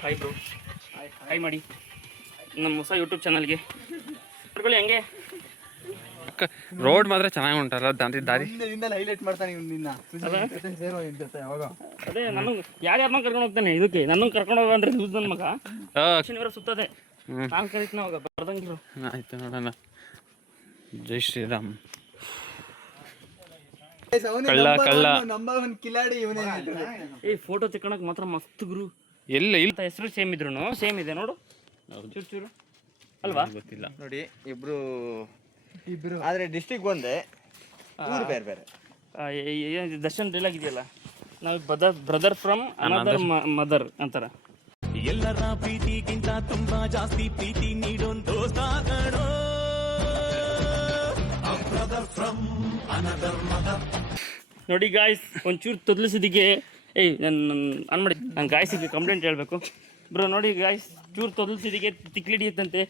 ಹಾಯ್ ಮಾಡಿ ನಮ್ಮ ಹೊಸ ಯೂಟ್ಯೂಬ್ ಚಾನಲ್ಗೆ ನೋಡ್ಕೊಳ್ಳಿ. ಹಂಗೆ ರೋಡ್ ಮಾತ್ರ ಚೆನ್ನಾಗಿ ಉಂಟಲ್ಲ, ದಾರಿ ಹೈಲೈಟ್ ಮಾಡ್ತಾನೆ ನಿನ್ನ. ಅದೇ ನಾನು ಯಾರ್ಯಾರನ್ನ ಕರ್ಕೊಂಡು ಹೋಗ್ತಾನೆ ಇದಕ್ಕೆ, ನನ್ನ ಕರ್ಕೊಂಡು ಹೋಗ ಅಂದ್ರೆ ಲೂಸ್ ನನ್ನ ಮಗ ಶನಿವಾರ ಸುತ್ತದೆ. ನಾನು ಕರೀತೀನಿ ಅವಾಗ ಬರ್ದಂಗಿರು. ಆಯ್ತು, ನೋಡೋಣ. ಜೈ ಶ್ರೀರಾಮ್. ಕಳ್ಳ ಕಿಲಾಡಿ ಇವನೇ. ಫೋಟೋ ತೆಕ್ಕೊಳಕ್ ಮಾತ್ರ ಮಸ್ತ್ ಗುರು. ಎಲ್ಲ ಇಲ್ಲ, ಹೆಸರು ಸೇಮ್ ಇದ್ರು ಸೇಮ್ ಇದೆ ನೋಡು, ಚೂರು ಅಲ್ವಾ? ಗೊತ್ತಿಲ್ಲ ನೋಡಿ, ಇಬ್ರು ಆದ್ರೆ ಡಿಸ್ಟ್ರಿಕ್ಟ್ ಒಂದೇ, ಊರು ಬೇರೆ ಬೇರೆ. ದರ್ಶನ್ ಡೈಲಾಗ್ ಇದೆಯಲ್ಲ, ನಾವು ಬ್ರದರ್ ಫ್ರಮ್ ಅನದರ್ ಮದರ್ ಅಂತಾರ. ಎಲ್ಲರ ಪ್ರೀತಿಗಿಂತ ತುಂಬಾ ಜಾಸ್ತಿ ಪ್ರೀತಿ ನೀಡೋನ್ ದೋಸ್ತ ಕಣೋ. Brother from another mother. ನೋಡಿ ಗಾಯ್ಸ್, ಒಂಚೂರು ತೊದಲಿಸಿದಿಗೆ ಅನ್ಮಾಡಿ ನಾನು ಗಾಯ್ಸಿಗೆ ಕಂಪ್ಲೇಂಟ್ ಹೇಳ್ಬೇಕು ಬ್ರೋ. ನೋಡಿ ಗಾಯ್ಸ್, ಚೂರು ತೊದಲಿಸಿದಿಗೆ ತಿಕ್ಲಿಡಿಯುತ್ತಂತೆ,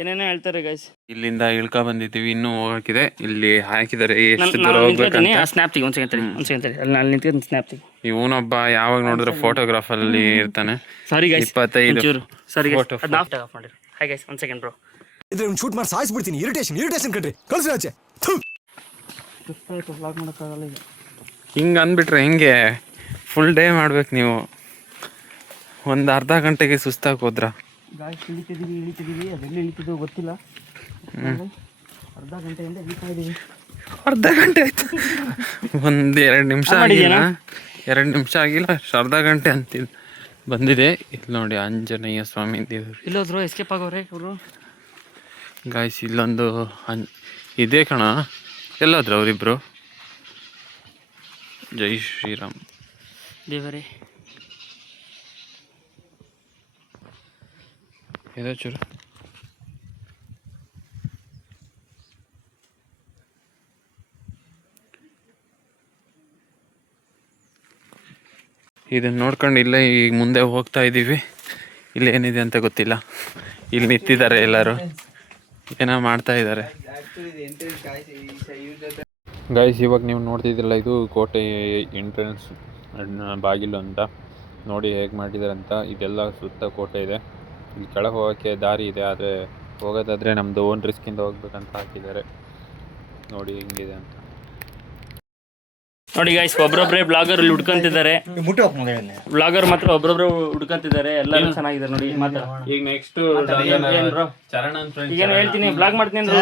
ಏನೇನೋ ಹೇಳ್ತಾರೆ ಗಾಯ್ಸ್. ಇಲ್ಲಿಂದ ಇಳ್ಕೊ ಬಂದಿದ್ದೀವಿ, ಇನ್ನೂ ಹೋಗಕ್ಕಿದೆ. ಇಲ್ಲಿ ಹಾಕಿದ್ದಾರೆ ಎಷ್ಟು ದೂರ ನಾನು ಹೋಗ್ಬೇಕಂತ. ಸ್ನ್ಯಾಪ್ ತೆಗಿ, ಒಂದು ಸೆಕೆಂಡ್ ಅಲ್ಲಿ ನಿಂತ್ಕೊಂಡು ಸ್ನ್ಯಾಪ್ ತೆಗಿ. ಇವನೊಬ್ಬ ಯಾವಾಗ ನೋಡಿದ್ರೆ ಫೋಟೋಗ್ರಾಫಲ್ಲಿ ಇರ್ತಾನೆ. ಸಾರಿ ಗಾಯ್ಸ್, 25 ಸಾರಿ ಆಫ್ ಮಾಡಿರಿ. ಹಾಯ್ ಗಾಯ್ಸ್, ಒಂದು ಸೆಕೆಂಡ್ ಬ್ರೋ. ಇದ್ರೆ ಒಂದು ಶೂಟ್ ಮಾಡಿ ಸಾಯಿಸ್ಬಿಡ್ತೀನಿ. ಇರಿಟೇಷನ್ ಕಣ್ರಿ, ಕಳ್ಸಿ ಆಚೆ. ವ್ಲಾಗ್ ಮಾಡೋಕ್ಕಾಗಲ್ಲ ಈಗ. ಹಿಂಗೆ ಅಂದ್ಬಿಟ್ರೆ ಹೆಂಗೆ? ಫುಲ್ ಡೇ ಮಾಡ್ಬೇಕು ನೀವು. ಒಂದು ಅರ್ಧ ಗಂಟೆಗೆ ಸುಸ್ತಾಗಿ ಹೋದ್ರ ಗಾಯ್ಸ್, ಇಳಿತಿದ್ದೀವಿ ಅದೆಲ್ಲಿ ಇಳಿತಿದ್ದೋ ಗೊತ್ತಿಲ್ಲ. ಅರ್ಧ ಗಂಟೆಯಿಂದ ಇಳಿತಾ ಇದ್ದೀವಿ. ಅರ್ಧ ಗಂಟೆ ಆಯ್ತು, 1-2 ನಿಮಿಷ ಆಗಿಲ್ಲ, 2 ನಿಮಿಷ ಆಗಿಲ್ಲ, ಅರ್ಧ ಗಂಟೆ ಅಂತಿದ್ದು ಬಂದಿದೆ. ಇಲ್ಲಿ ನೋಡಿ ಆಂಜನೇಯ ಸ್ವಾಮಿ ದೇವರು. ಇಲ್ಲೋದ್ರು ಎಸ್ಕೇಪ್ ಆಗೋರೆ ಇವರು ಗಾಯ್ಸ್. ಇಲ್ಲೊಂದು ಇದೇ ಕಣ, ಎಲ್ಲಾದ್ರು ಅವರಿಬ್ರು. ಜೈ ಶ್ರೀರಾಮ್. ದೇವರೇ ಏನೋ ಚೂರು ಇದನ್ನ ನೋಡ್ಕೊಂಡು ಇಲ್ಲೇ ಈಗ ಮುಂದೆ ಹೋಗ್ತಾ ಇದ್ದೀವಿ. ಇಲ್ಲಿ ಏನಿದೆ ಅಂತ ಗೊತ್ತಿಲ್ಲ. ಇಲ್ಲಿ ನಿಂತಿದ್ದಾರೆ ಎಲ್ಲರೂ, ಏನೋ ಮಾಡ್ತಾ ಇದ್ದಾರೆ. ಗೈಸ್, ಇವಾಗ ನೀವು ನೋಡ್ತಿದ್ರಲ್ಲ, ಇದು ಕೋಟೆ ಎಂಟ್ರೆನ್ಸ್ ಬಾಗಿಲು ಅಂತ. ನೋಡಿ ಹೇಗೆ ಮಾಡಿದ್ದಾರೆ ಅಂತ. ಇದೆಲ್ಲ ಸುತ್ತ ಕೋಟೆ ಇದೆ. ಇಲ್ಲಿ ಕೆಳಗೆ ಹೋಗೋಕ್ಕೆ ದಾರಿ ಇದೆ, ಆದರೆ ಹೋಗೋದಾದರೆ ನಮ್ಮದು ಓನ್ ರಿಸ್ಕಿಂದ ಹೋಗ್ಬೇಕಂತ ಹಾಕಿದ್ದಾರೆ. ನೋಡಿ ಹೆಂಗಿದೆ ಅಂತ. ನೋಡಿ ಗಾಯ್ಸ್, ಒಬ್ರೊಬ್ರೆ ಬ್ಲಾಗರ್ ಇಲ್ಲಿ ಹುಡ್ಕೊಂತಿದ್ದಾರೆ. ಬ್ಲಾಗರ್ ಮಾತ್ರ ಒಬ್ರೊಬ್ರು ಹುಡ್ಕೊಂತಿದ್ದಾರೆ. ಎಲ್ಲರೂ ಚೆನ್ನಾಗಿದ್ದಾರೆ ನೋಡಿ. ಮಾತ್ರ ಈಗ ನೆಕ್ಸ್ಟ್ ಚರಣ ಈಗೇನು ಹೇಳ್ತೀನಿ, ಬ್ಲಾಗ್ ಮಾಡ್ತೀನಿ ಅಂದ್ರೆ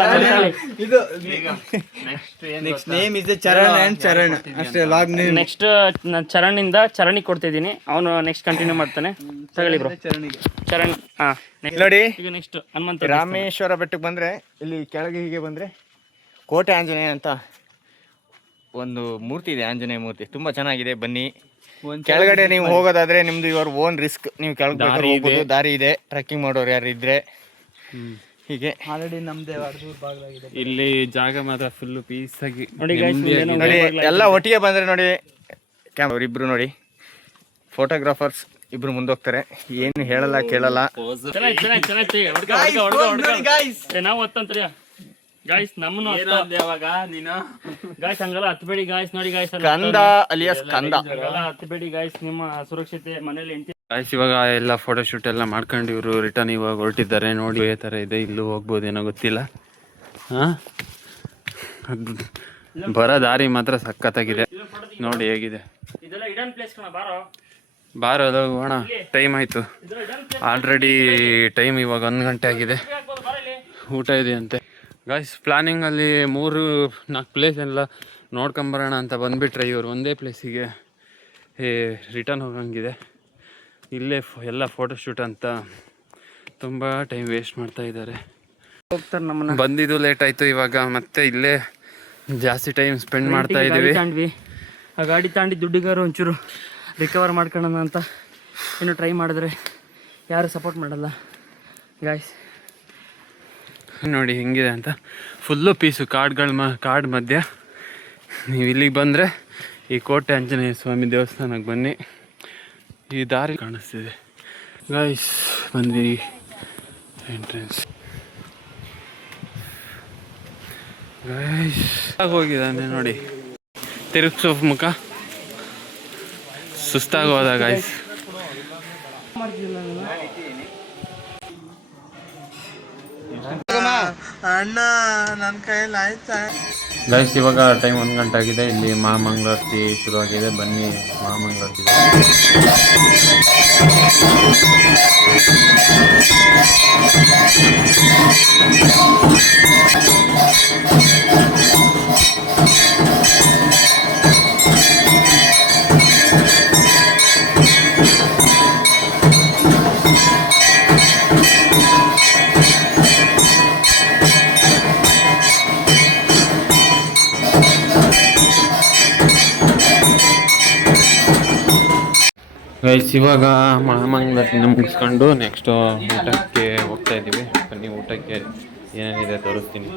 next name is Charan and Charan ಅಷ್ಟೇ. ಲಾಗ್ ನೇಮ್ ನೆಕ್ಸ್ಟ್ ನಾನು ಚರಣಿಂದ ಚರಣಿಗೆ ಕೊಡ್ತಿದ್ದೀನಿ, ಅವನು ನೆಕ್ಸ್ಟ್ ಕಂಟಿನ್ಯೂ ಮಾಡ್ತಾನೆ. ತಗೊಳ್ಳಿ ಬ್ರೋ, ಚರಣ್. ನೋಡಿ, ಈಗ ನೆಕ್ಸ್ಟ್ ಹನುಮಂತ ರಾಮೇಶ್ವರ ಬೆಟ್ಟಕ್ಕೆ ಬಂದ್ರೆ ಇಲ್ಲಿ ಕೆಳಗೆ ಹೀಗೆ ಬಂದ್ರೆ ಕೋಟೆ ಆಂಜನೇಯ ಅಂತ ಒಂದು ಮೂರ್ತಿ ಇದೆ, ಆಂಜನೇಯ ಮೂರ್ತಿ. ತುಂಬಾ ಚೆನ್ನಾಗಿದೆ. ಬನ್ನಿ, ಕೆಳಗಡೆ ನೀವು ಹೋಗೋದಾದ್ರೆ ನಿಮ್ದು ಯುವರ್ ಓನ್ ರಿಸ್ಕ್. ನೀವು ಕೆಳಗಡೆ ಹೋಗ್ಬೋದು, ದಾರಿ ಇದೆ. ಟ್ರೆಕ್ಕಿಂಗ್ ಮಾಡೋರು ಯಾರು ಇದ್ರೆ ಹೀಗೆ. ಆಲ್ರೆಡಿ ನಮ್ದೇ ಇಲ್ಲಿ ಜಾಗ ಮಾತ್ರ ಫುಲ್ ಪೀಸ್ ಆಗಿ ನೋಡಿ guys, ನೋಡಿ ಎಲ್ಲ ಒಟ್ಟಿಗೆ ಬಂದ್ರೆ ನೋಡಿ ಅವರಿಬ್ರು ನೋಡಿ ಫೋಟೋಗ್ರಾಫರ್ಸ್ ಇಬ್ರು ಮುಂದೋಗ್ತಾರೆ, ಏನು ಹೇಳಲ್ಲ ಕೇಳಲ್ಲ. ನಾವು ಹತ್ತಂತ್ರಿ ಗಾಯ್ಸ್ ನಮ್ಮನ್ನು ಗಾಯ್ಸ್ ಹಂಗಲ್ಲ ಹತ್ಬೇಡಿ ಗಾಯ್ಸ್. ನೋಡಿ ಗಾಯ್ಸ್ ಕಂದ ಅಲಿಯಾಸ್ ಕಂದ ಹತ್ಬೇಡಿ ಗಾಯ್ಸ್, ನಿಮ್ಮ ಸುರಕ್ಷತೆ ಮನೇಲಿ ಗಾಯ್ಸ್ ಇವಾಗ ಎಲ್ಲ ಫೋಟೋಶೂಟ್ ಎಲ್ಲ ಮಾಡ್ಕೊಂಡು ಇವರು ರಿಟರ್ನ್ ಇವಾಗ ಹೊರಟಿದ್ದಾರೆ. ನೋಡಿ ಈ ಥರ ಇದೆ, ಇಲ್ಲೂ ಹೋಗ್ಬೋದೇನೋ ಗೊತ್ತಿಲ್ಲ. ಹಾಂ ಬರೋ ದಾರಿ ಮಾತ್ರ ಸಖತ್ತಾಗಿದೆ, ನೋಡಿ ಹೇಗಿದೆ. ಇದೆಲ್ಲ ಇಡನ್ ಪ್ಲೇಸ್ ಕಣ, ಬಾರೋ ಹೋಗೋಣ. ಟೈಮ್ ಆಯಿತು ಆಲ್ರೆಡಿ, ಟೈಮ್ ಇವಾಗ 1 ಗಂಟೆ ಆಗಿದೆ. ಊಟ ಇದೆ ಅಂತೆ ಗಾಯ್ಸ್. ಪ್ಲಾನಿಂಗಲ್ಲಿ 3-4 ಪ್ಲೇಸ್ ಎಲ್ಲ ನೋಡ್ಕೊಂಬರೋಣ ಅಂತ ಬಂದುಬಿಟ್ರೆ ಇವರು ಒಂದೇ ಪ್ಲೇಸಿಗೆ ರಿಟರ್ನ್ ಹೋಗಂಗಿದೆ. ಇಲ್ಲೇ ಎಲ್ಲ ಫೋಟೋಶೂಟ್ ಅಂತ ತುಂಬ ಟೈಮ್ ವೇಸ್ಟ್ ಮಾಡ್ತಾ ಇದ್ದಾರೆ. ಹೋಗ್ತಾರೆ ನಮ್ಮನ್ನ. ಬಂದಿದ್ದು ಲೇಟ್ ಆಯಿತು, ಇವಾಗ ಮತ್ತೆ ಇಲ್ಲೇ ಜಾಸ್ತಿ ಟೈಮ್ ಸ್ಪೆಂಡ್ ಮಾಡ್ತಾ ಇದ್ದೀವಿ. ಆ ಗಾಡಿ ತಾಂಡಿ ದುಡ್ಡಿಗಾರು ಒಂಚೂರು ರಿಕವರ್ ಮಾಡ್ಕೊಳ್ಳೋಣ ಅಂತ ಇನ್ನು ಟ್ರೈ ಮಾಡಿದ್ರೆ ಯಾರು ಸಪೋರ್ಟ್ ಮಾಡಲ್ಲ ಗಾಯ್ಸ್. ನೋಡಿ ಹೆಂಗಿದೆ ಅಂತ, ಫುಲ್ಲು ಪೀಸು ಕಾಡ್ ಮಧ್ಯ. ನೀವು ಇಲ್ಲಿಗೆ ಬಂದರೆ ಈ ಕೋಟೆ ಆಂಜನೇಯ ಸ್ವಾಮಿ ದೇವಸ್ಥಾನಕ್ಕೆ ಬನ್ನಿ, ಈ ದಾರಿ ಕಾಣಿಸ್ತಿದೆ ಗಾಯ್ಸ್. ಬಂದ್ವಿ ಎಂಟ್ರೆನ್ಸ್ ಗಾಯ್ಸ್. ಹೋಗಿದ್ದಾನೆ ನೋಡಿ, ತಿರುಗ್ಸೋ ಮುಖ, ಸುಸ್ತಾಗೋದ ಗಾಯ್ಸ್. ಗೈಸ್ ಇವಾಗ ಟೈಮ್ 1 ಗಂಟೆ ಆಗಿದೆ. ಇಲ್ಲಿ ಮಹಾಮಂಗಳಾರತಿ ಶುರುವಾಗಿದೆ, ಬನ್ನಿ ಮಹಾಮಂಗಳಾರತಿ. ಗೈಸ್ ಇವಾಗ ಮಹಾಮಂಗಳಾರತಿನ ಮುಗಿಸ್ಕೊಂಡು ನೆಕ್ಸ್ಟ್ ಊಟಕ್ಕೆ ಹೋಗ್ತಾ ಇದ್ದೀವಿ. ಬನ್ನಿ ಊಟಕ್ಕೆ ಏನೇನಿದೆ ತೋರಿಸ್ತೀನಿ.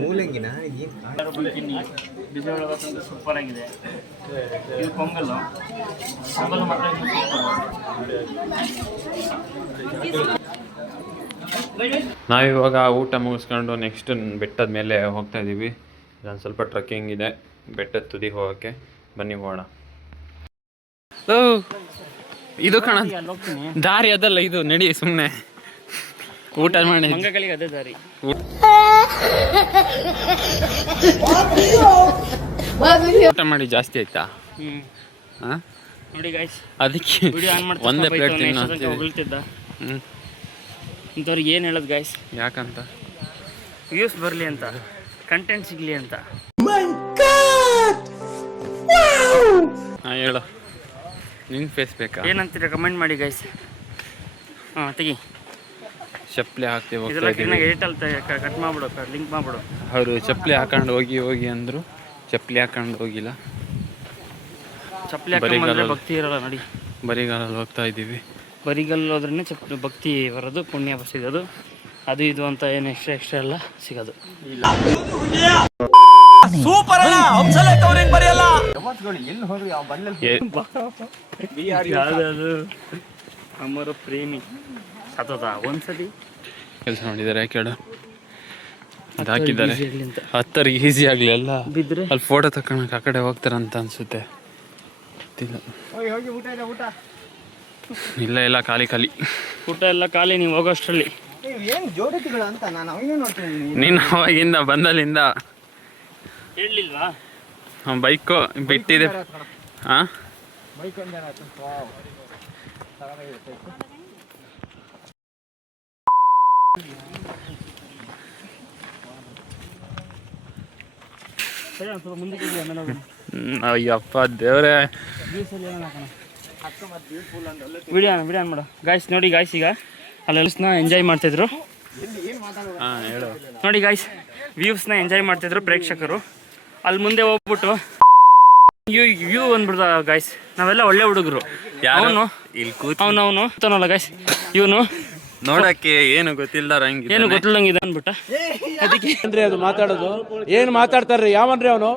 ಮೂಲಂಗಿನ ಸೂಪರ್ ಆಗಿದೆ. ಇದು ಪೊಂಗಲ್ ಮಾತ್ರ ನಾವಿವಾಗ ಊಟ ಮುಗಿಸ್ಕೊಂಡು ನೆಕ್ಸ್ಟ್ ಬೆಟ್ಟದ ಮೇಲೆ ಹೋಗ್ತಾ ಇದ್ದೀವಿ. ಒಂದು ಸ್ವಲ್ಪ ಟ್ರಕ್ಕಿಂಗ್ ಇದೆ ಬೆಟ್ಟದ ತುದಿಗೆ ಹೋಗೋಕ್ಕೆ, ಬನ್ನಿ ಹೋಗೋಣ. ಇದು ಕಣ ದಾರಿ ಅದಲ್ಲ, ಇದು ನಡಿ ಸುಮ್ಮನೆ ಊಟ ಮಾಡಿ. ಮಂಗಗಳಿಗೆ ಅದೇ ದಾರಿ. ಊಟ ಮಾಡಿ ಜಾಸ್ತಿ ಆಯ್ತಾ? ನೋಡಿ ಗಾಯ್ಸ್, ಅದಕ್ಕೆ ಒಂದೇ ಪ್ಲೇಟ್ ಹೊಗಳ್ತಿದ್ದ. ಇಂಥವ್ರಿಗೆ ಏನು ಹೇಳೋದು ಗಾಯ್ಸ್, ಯಾಕಂತ? ವ್ಯೂಸ್ ಬರಲಿ ಅಂತ, ಕಂಟೆಂಟ್ ಸಿಗಲಿ ಅಂತ. ಹಾಂ ಹೇಳು, ನಿನ್ನ ಫೇಸ್ ಬೇಕಾ? ಏನಂತೀರ ಕಮೆಂಟ್ ಮಾಡಿ ಗಾಯ್ಸ್. ಹಾಂ ತೆಗಿ, ಚಪ್ಪಲಿ ಹಾಕ್ತೀವಿ. ಇದೆಲ್ಲ ಕ್ಲೀನಾಗಿ ಎಡಿಟಲ್ಲಿ ಕಟ್ ಮಾಡ್ಬಿಡು, ಲಿಂಕ್ ಮಾಡ್ಬಿಡು. ಅವರು ಚಪ್ಪಲಿ ಹಾಕೊಂಡು ಹೋಗಿ ಅಂದರು, ಚಪ್ಪಲಿ ಹಾಕೊಂಡು ಹೋಗಿಲ್ಲ. ಚಪ್ಪಲಿ ಹಾಕೊಂಡ್ರೆ ಭಕ್ತಿ ಇರಲ್ಲ. ನೋಡಿ ಬರಿಗಾಲಲ್ಲಿ ಹೋಗ್ತಾ ಇದ್ದೀವಿ. ಬರಿಗಲ್ಲಿ ಹೋದ್ರೇ ಭಕ್ತಿ ಬರೋದು, ಪುಣ್ಯ ಸಿಗೋದು. ಅದು ಇದು ಅಂತ ಏನು ಎಕ್ಸ್ಟ್ರಾ ಎಲ್ಲ ಸಿಗೋದು. ಯಾವ್ದು ಅಮರ ಪ್ರೇಮಿ ಸತತ ಒಂದ್ಸತಿ ಕೆಲಸ ಮಾಡಿದ್ದಾರೆ ಕೇಳು, ಅದು ಹಾಕಿದ್ದಾರೆ. ಹತ್ತರಿಗೆ ಈಸಿ ಆಗಲಿ ಅಲ್ಲ, ಬಿದ್ದರೆ ಅಲ್ಲಿ ಫೋಟೋ ತಗೊಳಕ್ಕೆ ಆ ಕಡೆ ಹೋಗ್ತಾರಂತ ಅನ್ಸುತ್ತೆ. ಇಲ್ಲ ಖಾಲಿ ಊಟ ಎಲ್ಲ ಖಾಲಿ. ನೀವು ಹೋಗೋಷ್ಟರಲ್ಲಿ ನೀನು ಅವಾಗಿಂದ ಬಂದಲ್ಲಿಂದ ಹೇಳಲಿಲ್ವಾ? ಬೈಕು ಬಿಟ್ಟಿದೆ. ಹಾಂ ಅಯ್ಯಪ್ಪ ದೇವ್ರೆ, ವಿಡಿಯೋ ಮಾಡು ಗಾಯ್ಸ್. ನೋಡಿ ಗಾಯ್ಸ್, ಈಗ ಅಲ್ಲೆಲ್ಸ್ನ ಎಂಜಾಯ್ ಮಾಡ್ತಿದ್ರು. ಹಾಂ ಹೇಳು. ನೋಡಿ ಗಾಯ್ಸ್, ವ್ಯೂಸ್ನ ಎಂಜಾಯ್ ಮಾಡ್ತಿದ್ರು ಪ್ರೇಕ್ಷಕರು. ಅಲ್ಲಿ ಮುಂದೆ ಹೋಗ್ಬಿಟ್ಟು ವ್ಯೂ ಬಂದ್ಬಿಡ್ದ ಗಾಯ್ಸ್. ನಾವೆಲ್ಲ ಒಳ್ಳೆ ಹುಡುಗರು. ಅವನು ಇಲ್ಲಿ ಅವನು ತಾನಲ್ಲ ಗಾಯ್ಸ್, ಇವನು ನೋಡಕ್ಕೆ ಏನು ಗೊತ್ತಿಲ್ದಂಗೆ ಏನು ಗೊತ್ತಿಲ್ಲಂಗಿದೆ ಅನ್ಬಿಟ್ಟ. ಅದಕ್ಕೆ ಅಂದ್ರೆ ಅದು ಮಾತಾಡೋದು ಏನ್ ಮಾತಾಡ್ತಾರ್ರಿ ಯಾವನ್ರಿ ಅವನು?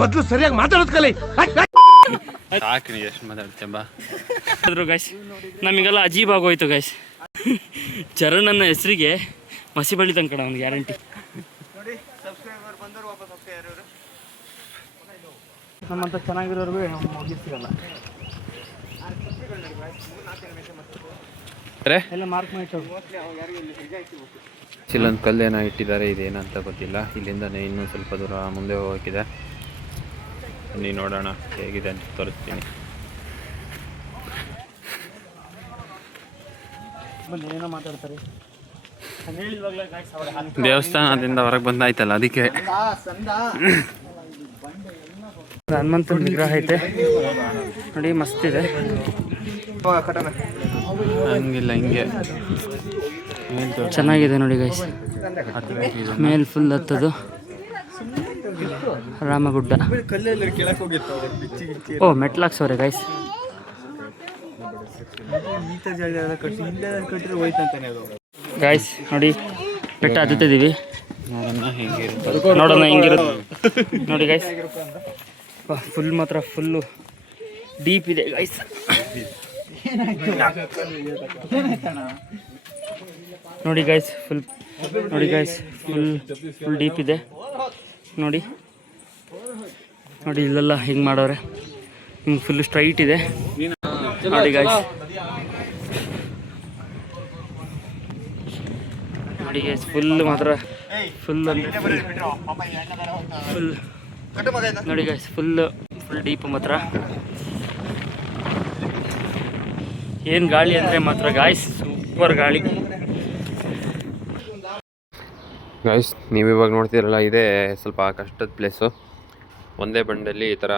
ಮೊದ್ಲು ಸರಿಯಾಗಿ ಮಾತಾಡೋದ್ ಕಲಿ. ಸಾಕ್ರಿ ಎಷ್ಟು ಮಾತಾಡ್ತೇನೆ ಬಾ. ಆದ್ರು ಗಾಯ್ಸ್ ನಮಗೆಲ್ಲ ಅಜೀಬ್ ಆಗೋಯ್ತು ಗಾಯ್ಸ್. ಚರಣ್ ನನ್ನ ಹೆಸರಿಗೆ ಮಸಿ ಬಳಿತಂಗೆ ಕಣ ಅವ್ನು ಗ್ಯಾರಂಟಿ. ನಮ್ಮಂತ ಚೆನ್ನಾಗಿರೋರ್ಗೂ ಸಿಗಲ್ಲ. ಎಲ್ಲ ಮಾರ್ಕ್ ಮಾಡಿಟ್ಟವ್ರು. ಇಲ್ಲೊಂದು ಕಲ್ಲೇನೋ ಇಟ್ಟಿದ್ದಾರೆ, ಇದೇನಂತ ಗೊತ್ತಿಲ್ಲ. ಇಲ್ಲಿಂದನೇ ಇನ್ನೂ ಸ್ವಲ್ಪ ದೂರ ಮುಂದೆ ಹೋಗೋಕ್ಕಿದೆ. ಬನ್ನಿ ನೋಡೋಣ ಹೇಗಿದೆ ಅಂತ ತೋರಿಸ್ತೀನಿ. ಏನೋ ಮಾತಾಡ್ತಾರೆ. ದೇವಸ್ಥಾನದಿಂದ ಹೊರಗೆ ಬಂದಾಯ್ತಲ್ಲ ಅದಕ್ಕೆ. ಹನುಮಂತನ ವಿಗ್ರಹ ಐತೆ ನೋಡಿ, ಮಸ್ತ್ ಇದೆ. ಹಂಗಿಲ್ಲ ಹಿಂಗೆ ಚೆನ್ನಾಗಿದೆ ನೋಡಿ ಗೈಸ್. ಮೇಲ್ ಫುಲ್ ಹತ್ತದು ರಾಮಗುಡ್ಡ. ಓ ಮೆಟ್ಲಾಕ್ಸವ್ರೆ ಗೈಸ್. ಗೈಸ್ ನೋಡಿ ಬೆಟ್ಟ ಹತ್ತುತ್ತಿದ್ದೀವಿ, ನೋಡೋಣ ಹೆಂಗಿರುತ್ತೆ ನೋಡಿ ಗೈಸ್. ಫುಲ್ ಮಾತ್ರ ಫುಲ್ಲು ಡೀಪ್ ಇದೆ ಗೈಸ್. ನೋಡಿ ಗೈಸ್ ಫುಲ್ ನೋಡಿ ಗೈಸ್ ಫುಲ್ ಡೀಪ್ ಇದೆ ನೋಡಿ. ನೋಡಿ ಇಲ್ಲೆಲ್ಲ ಹಿಂಗೆ ಮಾಡೋರೆ, ಹಿಂಗೆ ಫುಲ್ ಸ್ಟ್ರೈಟ್ ಇದೆ ನೋಡಿ ಗೈಸ್. ನೋಡಿ ಗೈಸ್ ಫುಲ್ ಮಾತ್ರ ಫುಲ್ ನೋಡಿ ಗೈಸ್ ಫುಲ್ ಡೀಪ್ ಮಾತ್ರ. ಏನು ಗಾಳಿ ಅಂದರೆ ಮಾತ್ರ ಗಾಯ್ಸ್, ಸೂಪರ್ ಗಾಳಿ. ಗೈಸ್ ನೀವಿವಾಗ ನೋಡ್ತೀರಲ್ಲ, ಇದೇ ಸ್ವಲ್ಪ ಕಷ್ಟದ ಪ್ಲೇಸು. ಒಂದೇ ಬಂಡಲ್ಲಿ ಈ ಥರ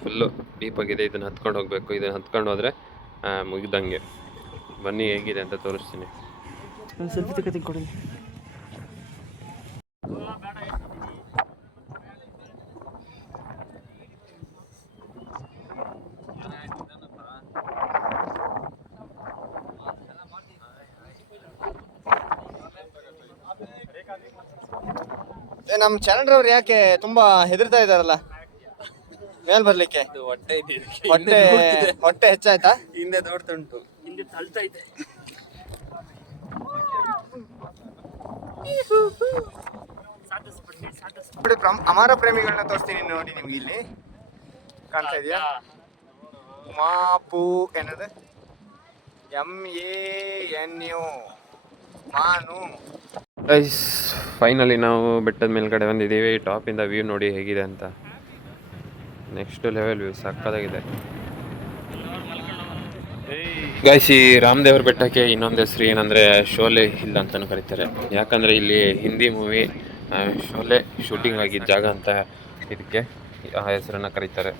ಫುಲ್ಲು ಡೀಪಾಗಿದೆ. ಇದನ್ನು ಹತ್ಕೊಂಡು ಹೋಗಬೇಕು. ಇದನ್ನು ಹತ್ಕೊಂಡು ಹೋದರೆ ಮುಗಿದಂಗೆ. ಬನ್ನಿ ಹೇಗಿದೆ ಅಂತ ತೋರಿಸ್ತೀನಿ. ಸೆಲ್ಫಿ ತೆಗೆದು ಕೊಡಿ. ನಮ್ಮ ಚಾನಲ್ರವ್ರು ಯಾಕೆ ತುಂಬಾ ಹೆದರ್ತಾ ಇದಾರಲ್ಲ ಮೇಲ್ ಬರ್ಲಿಕ್ಕೆ? ಹೊಟ್ಟೆ ಹೆಚ್ಚಾಯ್ತಾ? ಹಿಂದೆ ದೊಡ್ಡದುಂಟು, ಹಿಂದೆ ತಳ್ತಾ ಇದೆ. ಅಮರ ಪ್ರೇಮಿಗಳನ್ನ ತೋರಿಸ್ತೀನಿ ನೋಡಿ ನಿಮ್ಗೆ. ಇಲ್ಲಿ ಕಾಣ್ತಾ ಇದೆಯಾ ಮಾಪು ಏನದು MANU ಮಾನು. ಗೈಸ್ ಫೈನಲಿ ನಾವು ಬೆಟ್ಟದ ಮೇಲ್ಗಡೆ ಬಂದಿದ್ದೀವಿ. ಟಾಪಿಂದ ವ್ಯೂ ನೋಡಿ ಹೇಗಿದೆ ಅಂತ. ನೆಕ್ಸ್ಟ್ ಲೆವೆಲ್ ವ್ಯೂ ಸಕ್ಕತ್ತಾಗಿದೆ ಗೈಸ್. ಈ ರಾಮದೇವ್ರ ಬೆಟ್ಟಕ್ಕೆ ಇನ್ನೊಂದು ಹೆಸರು ಏನಂದರೆ ಶೋಲೆ ಹಿಲ್ ಅಂತಲೂ ಕರೀತಾರೆ. ಯಾಕಂದರೆ ಇಲ್ಲಿ ಹಿಂದಿ ಮೂವಿ ಶೋಲೆ ಶೂಟಿಂಗ್ ಆಗಿದ್ದ ಜಾಗ ಅಂತ ಇದಕ್ಕೆ ಆ ಹೆಸರನ್ನು ಕರೀತಾರೆ.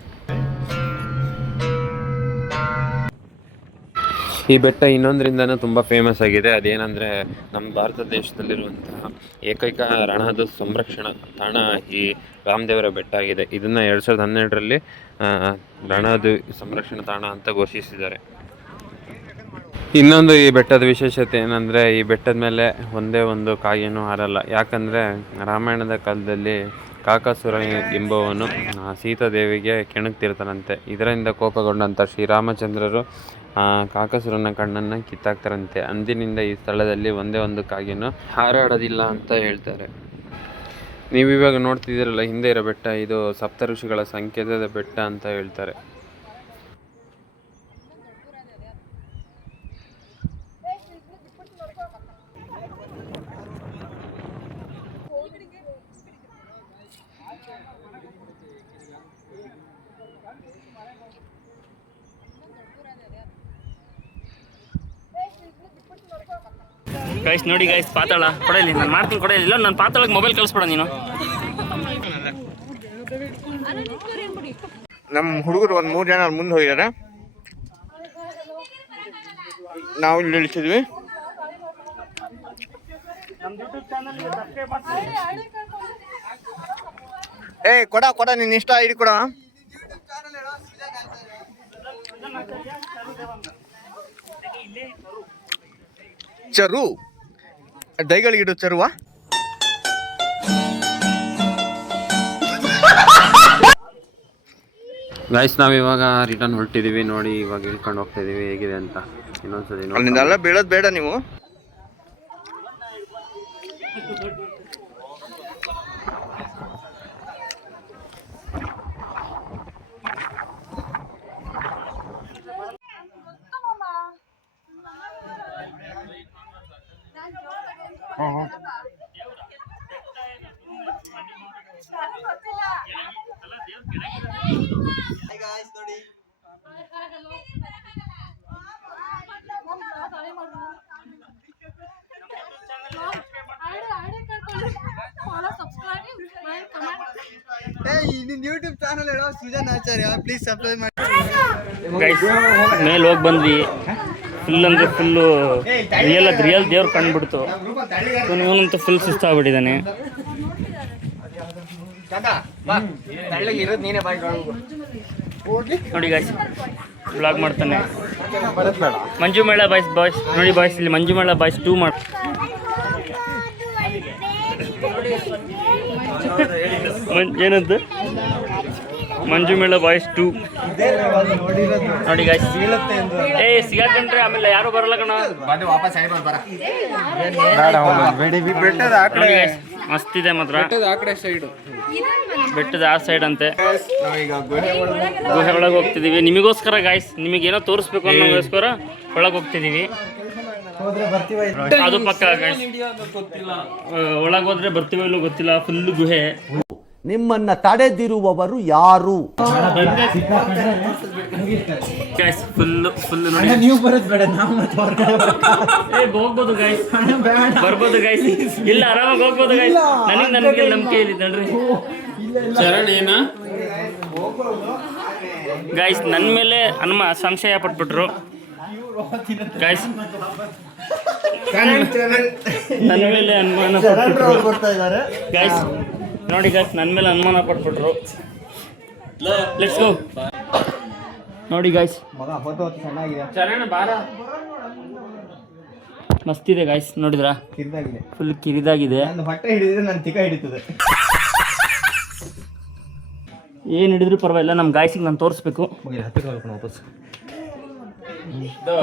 ಈ ಬೆಟ್ಟ ಇನ್ನೊಂದರಿಂದನೂ ತುಂಬ ಫೇಮಸ್ ಆಗಿದೆ. ಅದೇನೆಂದರೆ ನಮ್ಮ ಭಾರತ ದೇಶದಲ್ಲಿರುವಂತಹ ಏಕೈಕ ರಣಹದ್ದು ಸಂರಕ್ಷಣಾ ತಾಣ ಈ ರಾಮದೇವರ ಬೆಟ್ಟ ಆಗಿದೆ. ಇದನ್ನು 2012ರಲ್ಲಿ ರಣಹದ್ದು ಸಂರಕ್ಷಣಾ ತಾಣ ಅಂತ ಘೋಷಿಸಿದ್ದಾರೆ. ಇನ್ನೊಂದು ಈ ಬೆಟ್ಟದ ವಿಶೇಷತೆ ಏನಂದರೆ ಈ ಬೆಟ್ಟದ ಮೇಲೆ ಒಂದೇ ಒಂದು ಕಾಯಿನೂ ಹಾರಲ್ಲ. ಯಾಕಂದರೆ ರಾಮಾಯಣದ ಕಾಲದಲ್ಲಿ ಕಾಕಾಸುರ ಎಂಬುವನು ಸೀತಾದೇವಿಗೆ ಕೆಣಕ್ತಿರ್ತಾರಂತೆ. ಇದರಿಂದ ಕೋಪಗೊಂಡಂಥ ಶ್ರೀರಾಮಚಂದ್ರರು ಕಾಕಾಸುರನ ಕಣ್ಣನ್ನು ಕಿತ್ತಾಕ್ತಾರಂತೆ. ಅಂದಿನಿಂದ ಈ ಸ್ಥಳದಲ್ಲಿ ಒಂದೇ ಒಂದು ಕಾಗೆನೂ ಹಾರಾಡೋದಿಲ್ಲ ಅಂತ ಹೇಳ್ತಾರೆ. ನೀವಿವಾಗ ನೋಡ್ತಿದ್ದೀರಲ್ಲ ಹಿಂದೆ ಇರೋ ಬೆಟ್ಟ, ಇದು ಸಪ್ತ ಋಷಿಗಳ ಸಂಕೇತದ ಬೆಟ್ಟ ಅಂತ ಹೇಳ್ತಾರೆ. ಗೈಸ್ ನೋಡಿ ಗೈಸ್ ಪಾತಾಳ ಕೊಡಲಿ, ನಾನು ಮಾಡ್ತೀನಿ ಕೊಡಲಿಲ್ಲ. ನಾನು ಪಾತಾಳಕ್ಕೆ ಮೊಬೈಲ್ ಕಳಿಸ್ಬಿಡ ನೀನು. ನಮ್ಮ ಹುಡುಗರು ಒಂದು 3 ಜನ ಮುಂದೆ ಹೋಗಿದ್ದಾರೆ. ನಾವು ಇಲ್ಲಿ ಇಳಿಸಿದ್ವಿ. ಏ ಕೊಡ ನಿನ್ನ ಇಷ್ಟ ಐಡಿ ಕೊಡ. ಚರು ದೈಗಳಿಗಿಡು ಚರುವ ಗೈಸ್ ನಾವು ಇವಾಗ ರಿಟರ್ನ್ ಹೊರಟಿದ್ದೀವಿ. ನೋಡಿ ಇವಾಗ ಇಳ್ಕೊಂಡು ಹೋಗ್ತಾ ಇದೀವಿ ಹೇಗಿದೆ ಅಂತ ಇನ್ನೊಂದ್ಸತಿ ನೋಡಿ. ಅಲ್ಲಿಂದೆಲ್ಲ ಬೀಳೋದು ಬೇಡ ನೀವು. ಯೂಟ್ಯೂಬ್ ಚಾನಲ್ ಹೇಳೋ ಸುಜನ್ ಆಚಾರ್ಯ, ಪ್ಲೀಸ್ ಸಬ್ಸ್ಕ್ರೈಬ್ ಮಾಡಿ. ಗೈಸ್ ಮೇಲೆ ಹೋಗಿ ಬಂದ್ವಿ. ಫುಲ್ ಅಂದರೆ ಫುಲ್ಲು ರಿಯಲ್ ದೇವ್ರು ಕಂಡುಬಿಡ್ತು. ಇವನಂತೂ ಫುಲ್ ಸುಸ್ತಾಗ್ಬಿಟ್ಟಿದ್ದಾನೆ. ನೋಡಿ ಗಾಯ್ಸ್ ಬ್ಲಾಗ್ ಮಾಡ್ತಾನೆ. ಮಂಜು ಮೇಳ ಬಾಯ್ಸ್ ನೋಡಿ ಬಾಯ್ಸ್, ಇಲ್ಲಿ ಮಂಜು ಮೇಳ ಬಾಯ್ಸ್ 2 ಮಾಡಿ ಏನಂತ ಮಂಜು ಮೇಳ ಬಾಯ್ಸ್ 2 ನೋಡಿ ಗಾಯ್ಸ್. ಸಿಗಾಕೊಂಡ್ರೆ ಆಮೇಲೆ ಯಾರು ಬರಲ್ಲ ಕಣ. ಮಸ್ತ್ ಇದೆ ಮಾತ್ರ. ಬೆಟ್ಟದ ಆ ಸೈಡ್ ಅಂತೆ. ಗುಹೆ ಒಳಗೆ ಹೋಗ್ತಿದೀವಿ ನಿಮಗೋಸ್ಕರ ಗಾಯ್ಸ್. ನಿಮಗೇನೋ ತೋರಿಸ್ಬೇಕು ಅನ್ನೋಗೋಸ್ಕರ ಒಳಗೆ ಹೋಗ್ತಿದೀವಿ. ಅದು ಪಕ್ಕ ಗಾಯ್ಸ್. ಒಳಗೆ ಹೋದ್ರೆ ಬರ್ತೀವೋ ಇಲ್ಲೋ ಗೊತ್ತಿಲ್ಲ. ಫುಲ್ ಗುಹೆ. ನಿಮ್ಮನ್ನ ತಡೆದಿರುವವರು ಯಾರು? ಗೈಸ್ ಫುಲ್ ನೋಡಿ. ನೀವು ಬರೋದು ಬೇಡ, ನಾವು ಹೋಗ್ಬೋದು ಗೈಸ್, ಬರ್ಬೋದು ಗೈಸ್. ಇಲ್ಲ ಆರಾಮಾಗಿ ಹೋಗ್ಬೋದು ಗೈಸ್. ನನಗೆ ನಂಬಿಕೆ ಇದೆ ನೋಡ್ರಿ. ಚರಣ್ ಏನ ಗೈಸ್ ನನ್ನ ಮೇಲೆ ಸಂಶಯ ಪಟ್ಬಿಟ್ರು ಗೈಸ್. ನನ್ನ ಮೇಲೆ ಅನುಮಾನ ಪಟ್ಬಿಟ್ರು ಗೈಸ್. ನೋಡಿ ಗೈಸ್ ನನ್ನ ಮೇಲೆ ಅನುಮಾನ ಪಟ್ಬಿಟ್ರು. Let's go. ನೋಡಿ ಗೈಸ್ ಮಸ್ತ್ ಇದೆ ಗೈಸ್. ನೋಡಿದ್ರಾ ಫುಲ್ ಕಿರಿದಾಗಿದೆ. ಏನು ಹಿಡಿದ್ರು ಪರವಾಗಿಲ್ಲ. ನಮ್ಮ ಗಾಯ್ಸಿಗೆ ನಾನು ತೋರಿಸ್ಬೇಕು.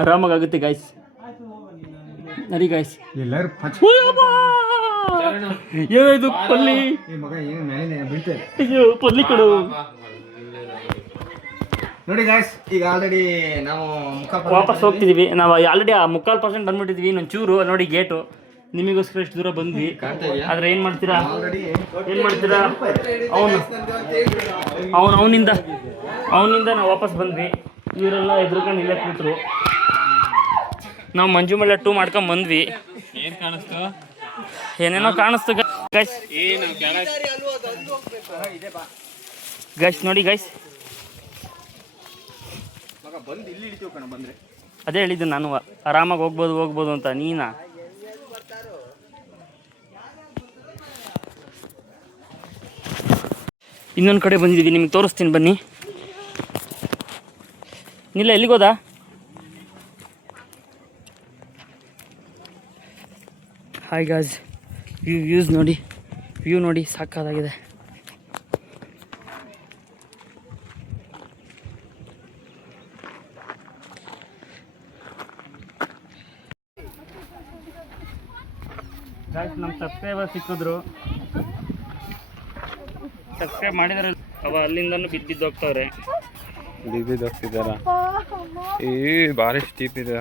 ಆರಾಮಾಗುತ್ತೆ ಗಾಯ್ಸ್. ನಡಿ ಗಾಯ್ಸ್. ಏನಾಯ್ತು ಪಲ್ಲಿ? ಪಲ್ಲಿ ಕೊಡು. ನೋಡಿ ಗಾಯ್ಸ್ ಈಗ ಆಲ್ರೆಡಿ ನಾವು ವಾಪಸ್ ಹೋಗ್ತಿದೀವಿ. ನಾವು ಆಲ್ರೆಡಿ 3/4% ಬಂದ್ಬಿಟ್ಟಿದ್ವಿ. ಇನ್ನೊಂದು ಚೂರು ನೋಡಿ ಗೇಟು. ನಿಮಗೋಸ್ಕರ ಇಷ್ಟು ದೂರ ಬಂದ್ವಿ. ಆದ್ರೆ ಏನು ಮಾಡ್ತೀರಾ ಅವನಿಂದ ನಾವು ವಾಪಸ್ ಬಂದ್ವಿ. ಇವರೆಲ್ಲ ಎದುರುಕೊಂಡು ಇಲ್ಲೇ ಕೂತರು. ನಾವು ಮಂಜು ಮೇಳ 2 ಮಾಡ್ಕೊಂಡ್ ಬಂದ್ವಿ. ಏನು ಕಾಣಿಸ್ತು? ಏನೇನೋ ಕಾಣಿಸ್ತು ಗೈಸ್. ಗೈಸ್ ನೋಡಿ ಗೈಸ್, ಅದೇ ಹೇಳಿದ್ದು ನಾನು ಆರಾಮಾಗಿ ಹೋಗ್ಬೋದು ಅಂತ. ನೀನಾ ಇನ್ನೊಂದು ಕಡೆ ಬಂದಿದ್ದೀವಿ, ನಿಮಗೆ ತೋರಿಸ್ತೀನಿ ಬನ್ನಿ. ನಿಲ್ಲ ಎಲ್ಲಿಗೋದಾ? ಹಾಯ್ ಗಾಯ್ಸ್, ವ್ಯೂ ನೋಡಿ ಸಾಕಾಗಿದೆ. ಗಾಯ್ಸ್ ನಮ್ಮ ಸಬ್ಸ್ಕ್ರೈಬರ್ ಸಿಕ್ಕಿದ್ರು. ಸಬ್ಸ್ಕ್ರೈಬ್ ಮಾಡಿದ್ರೆ ಅಲ್ಲಿಂದನೂ ಬಿದ್ದಿದ್ದು ಹೋಗ್ತಾವ್ರೆ. ಹೋಗ್ತಿದ್ದಾರ. ಭಾರಿ ಸ್ಟೀಪ್ ಇದೆ.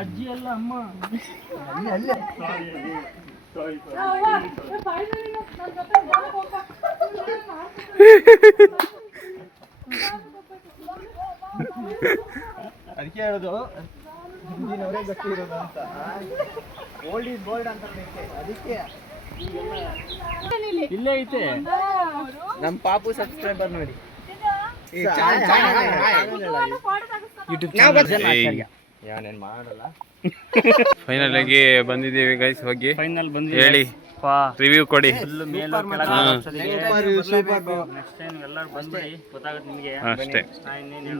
ಅಜ್ಜಿ ಅಲ್ಲ ಅಮ್ಮ. ಅದಕ್ಕೆ ಹೇಳೋದು ಹಿಂದಿನವರೇ ಗಟ್ಟಿ ಇರೋದು ಅಂತ. ಓಲ್ಡ್ ಈಸ್ ಗೋಲ್ಡ್ ಅಂತ ಅದಕ್ಕೆ ಇಲ್ಲೇ ಐತೆ ನಮ್ಮ ಪಾಪು ಸಬ್ಸ್ಕ್ರೈಬರ್ ನೋಡಿ. ಯೂಟ್ಯೂಬ್ ಯಾನೇನು ಮಾಡಲ್ಲ. ಫೈನಲ್ ಆಗಿ ಬಂದಿದ್ದೀವಿ ಗೈಸ್. ಹೋಗಿ ಫೈನಲ್ ಬಂದು ಹೇಳಿ, ರಿವ್ಯೂ ಕೊಡಿ. ನೆಕ್ಸ್ಟ್ ಟೈಮ್ ಎಲ್ಲರೂ ಬಂದ್ಬಿಡಿ, ಗೊತ್ತಾಗುತ್ತೆ ನಿಮಗೆ ಅಷ್ಟೇ.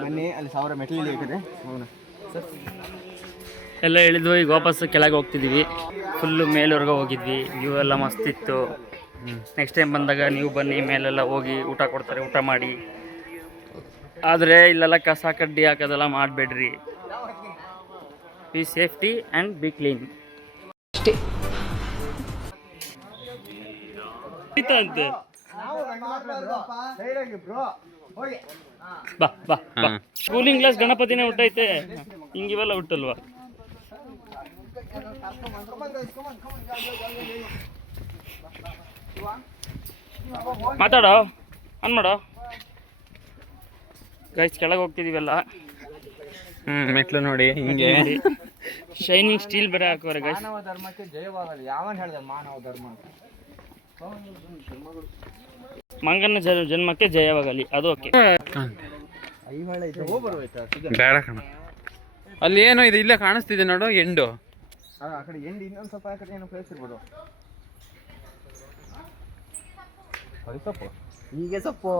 ಬನ್ನಿ, ಅಲ್ಲಿ 1000 ಮೆಟ್ಲು ಇದೆ. ಎಲ್ಲ ಇಳಿದು ಈಗ ವಾಪಸ್ ಕೆಳಗೆ ಹೋಗ್ತಿದ್ದೀವಿ. ಫುಲ್ಲು ಮೇಲ್ವರೆಗೆ ಹೋಗಿದ್ವಿ, ವ್ಯೂ ಎಲ್ಲ ಮಸ್ತಿತ್ತು. ನೆಕ್ಸ್ಟ್ ಟೈಮ್ ಬಂದಾಗ ನೀವು ಬನ್ನಿ, ಮೇಲೆಲ್ಲ ಹೋಗಿ ಊಟ ಕೊಡ್ತಾರೆ, ಊಟ ಮಾಡಿ. ಆದರೆ ಇಲ್ಲೆಲ್ಲ ಕಸ ಕಡ್ಡಿ ಹಾಕೋದೆಲ್ಲ ಮಾಡಬೇಡ್ರಿ. Be safety and be clean ಅಷ್ಟೇ. ಅಂತೆ ಬಾ ಬಾ ಬಾ. ಕೂಲಿಂಗ್ ಗ್ಲಾಸ್ ಗಣಪತಿನೇ ಹುಟ್ಟೈತೆ, ಹಿಂಗಿವೆಲ್ಲ ಹುಟ್ಟಲ್ವಾ? ಮಾತಾಡೋ, ಆನ್ ಮಾಡೋ ಗೈಸ್. ಕೆಳಗೆ ಹೋಗ್ತಿದೀವಲ್ಲ, ಮೆಟ್ಲು ನೋಡಿ ಹಿಂಗೆ ಶೈನಿಂಗ್ ಸ್ಟೀಲ್ ಬೇರೆ ಹಾಕೋರೆ ಗೈಸ್. ಮಾನವ ಧರ್ಮಕ್ಕೆ ಜಯವಾಗಲಿ. ಯಾವನ್ ಹೇಳ್ದ ಮಾನವ ಧರ್ಮ? ಮಂಗನ ಜನ್ಮಕ್ಕೆ ಜಯವಾಗಲಿ, ಅದು ಓಕೆ. ಬೇಡ ಕಣ, ಅಲ್ಲಿ ಏನೋ ಇದೆ, ಇಲ್ಲೇ ಕಾಣಿಸ್ತಿದೆ ನೋಡು, ಎಂಡು. ಆ ಕಡೆ ಎಂಡ್ ಇನ್ನೊಂದು ಸ್ವಲ್ಪ ಆ ಕಡೆ ಏನೋ ಪ್ಲೇಸ್ ಇರ್ಬೋದು. ಸೊಪ್ಪು ಹೀಗೆ ಸೊಪ್ಪು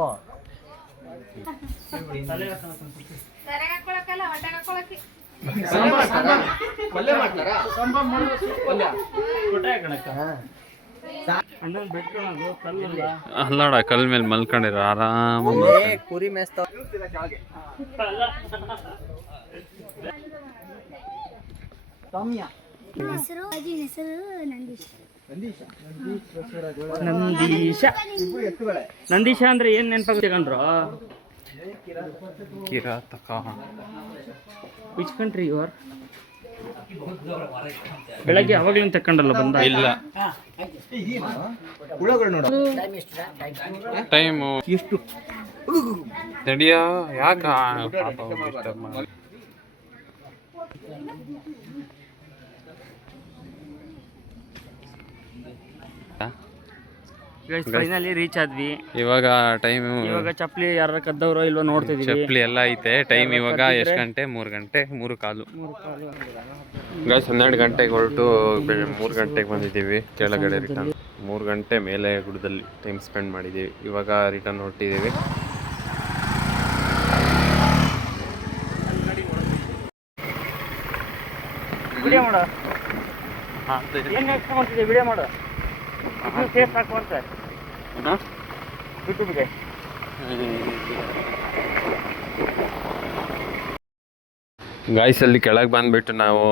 ಅಲ್ಲೋಡ, ಕಲ್ ಮೇಲೆ ಮಲ್ಕೊಂಡಿರೋ ಆರಾಮಾಗಿ. ಕುರಿ ಮೇಸ್ತಾವ. ನಂದೀಶ ಅಂದ್ರೆ ಏನ್ ನೆನಪಾಗುತ್ತೆ ಕಣ್ರು? Kirathaka. Which country you are? ಬೆಳಗ್ಗೆ ಅವಾಗ್ಲಿಂದ ತಕೊಂಡಲ್ಲ ಬಂದ? ಇಲ್ಲ, ಟೈಮು ಎಷ್ಟು ತಡಿಯಾ, ಯಾಕ ಫೈನಲಿ ರೀಚ್ ಆದ್ವಿ. ಇವಾಗ ಟೈಮು, ಇವಾಗ ಚಪ್ಪಲಿ ಯಾರ ಕದ್ದವ್ರೋ ಇಲ್ವೋ ನೋಡ್ತಿದೀವಿ. ಚಪ್ಪಲಿ ಎಲ್ಲ ಐತೆ. ಟೈಮ್ ಇವಾಗ ಎಷ್ಟು ಗಂಟೆ? 3 ಗಂಟೆ 3 ಕಾಲು. ಗೈಸ್ 12 ಗಂಟೆಗೆ ಹೊರಟು 3 ಗಂಟೆಗೆ ಬಂದಿದ್ದೀವಿ ಕೆಳಗಡೆ. ರಿಟರ್ನ್ 3 ಗಂಟೆ ಮೇಲೆ ಗುಡ್ಡದಲ್ಲಿ ಟೈಮ್ ಸ್ಪೆಂಡ್ ಮಾಡಿದ್ದೀವಿ. ಇವಾಗ ರಿಟರ್ನ್ ಹೊರಟಿದ್ದೀವಿ. ವಿಡಿಯೋ ಮಾಡ, ಏನು ನೆಕ್ಸ್ಟ್ ಮಾಡ್ತಿದ್ದೆ? ವಿಡಿಯೋ ಮಾಡು, ಸೇಫ್ ಹಾಕುವಂತ ಯೂಟ್ಯೂಬ್ಗೆ. ಗಾಯ್ಸ್ ಅಲ್ಲಿ ಕೆಳಗೆ ಬಂದುಬಿಟ್ಟು ನಾವು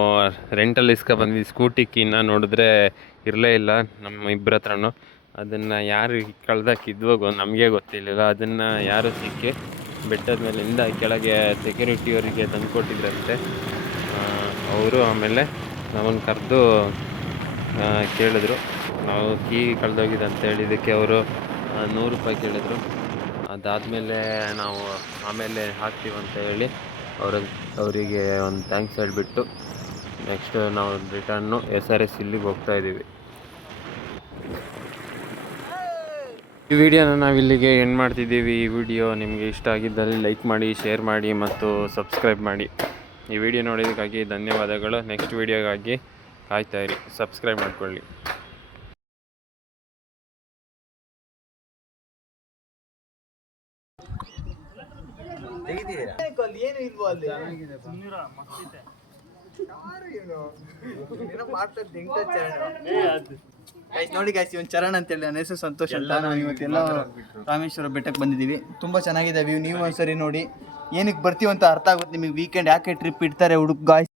ರೆಂಟಲ್ಲಿ ಬಂದ್ವಿ. ಸ್ಕೂಟಿ ಕೀನ ನೋಡಿದ್ರೆ ಇರಲೇ ಇಲ್ಲ ನಮ್ಮ ಇಬ್ಬರ ಹತ್ರನೂ. ಅದನ್ನು ಯಾರು ಕಳ್ದಾಕಿದ್ವೋ ನಮಗೆ ಗೊತ್ತಿರಲಿಲ್ಲ. ಅದನ್ನು ಯಾರು ಸಿಕ್ಕಿ ಬೆಟ್ಟದ ಮೇಲಿಂದ ಕೆಳಗೆ ಸೆಕ್ಯೂರಿಟಿಯವರಿಗೆ ತಂದುಕೊಟ್ಟಿದ್ರಂತೆ ಅವರು. ಆಮೇಲೆ ನಮ್ಮನ್ನು ಕರೆದು ಕೇಳಿದ್ರು, ನಾವು ಕೀ ಕಳೆದೋಗಿದೆ ಅಂತ ಹೇಳಿದ್ದಕ್ಕೆ ಅವರು 100 ರೂಪಾಯಿ ಕೇಳಿದ್ರು. ಅದಾದಮೇಲೆ ನಾವು ಆಮೇಲೆ ಹಾಕ್ತೀವಂತ ಹೇಳಿ ಅವರಿಗೆ ಒಂದು ಥ್ಯಾಂಕ್ಸ್ ಹೇಳಿಬಿಟ್ಟು ನೆಕ್ಸ್ಟ್ ನಾವು ರಿಟರ್ನು SRS ಇಲ್ಲಿಗೆ ಹೋಗ್ತಾಯಿದ್ದೀವಿ. ಈ ವಿಡಿಯೋನ ನಾವು ಇಲ್ಲಿಗೆ ಎಂಡ್ ಮಾಡ್ತಿದ್ದೀವಿ. ಈ ವಿಡಿಯೋ ನಿಮಗೆ ಇಷ್ಟ ಆಗಿದ್ದಲ್ಲಿ ಲೈಕ್ ಮಾಡಿ, ಶೇರ್ ಮಾಡಿ ಮತ್ತು ಸಬ್ಸ್ಕ್ರೈಬ್ ಮಾಡಿ. ಈ ವಿಡಿಯೋ ನೋಡೋದಕ್ಕಾಗಿ ಧನ್ಯವಾದಗಳು. ನೆಕ್ಸ್ಟ್ ವಿಡಿಯೋಗಾಗಿ ಕಾಯ್ತಾಯಿರಿ, ಸಬ್ಸ್ಕ್ರೈಬ್ ಮಾಡ್ಕೊಳ್ಳಿ. ನೋಡಿ ಗೈಸ್, ಇವನ್ ಚರಣ್ ಅಂತೇಳಿ, ನನ್ನ ಹೆಸರು ಸಂತೋಷ್ ಅಂತ. ನಾವು ಇವತ್ತೆಲ್ಲ ರಾಮೇಶ್ವರ ಬೆಟ್ಟಕ್ಕೆ ಬಂದಿದ್ದೀವಿ. ತುಂಬ ಚೆನ್ನಾಗಿದೆ ವ್ಯೂ. ನೀವು ಒಂದ್ಸರಿ ನೋಡಿ, ಏನಕ್ಕೆ ಬರ್ತೀವಿ ಅಂತ ಅರ್ಥ ಆಗುತ್ತೆ ನಿಮಗೆ. ವೀಕೆಂಡ್ ಯಾಕೆ ಟ್ರಿಪ್ ಇಡ್ತಾರೆ ಹುಡುಗ ಗಾಯ್ಸ್.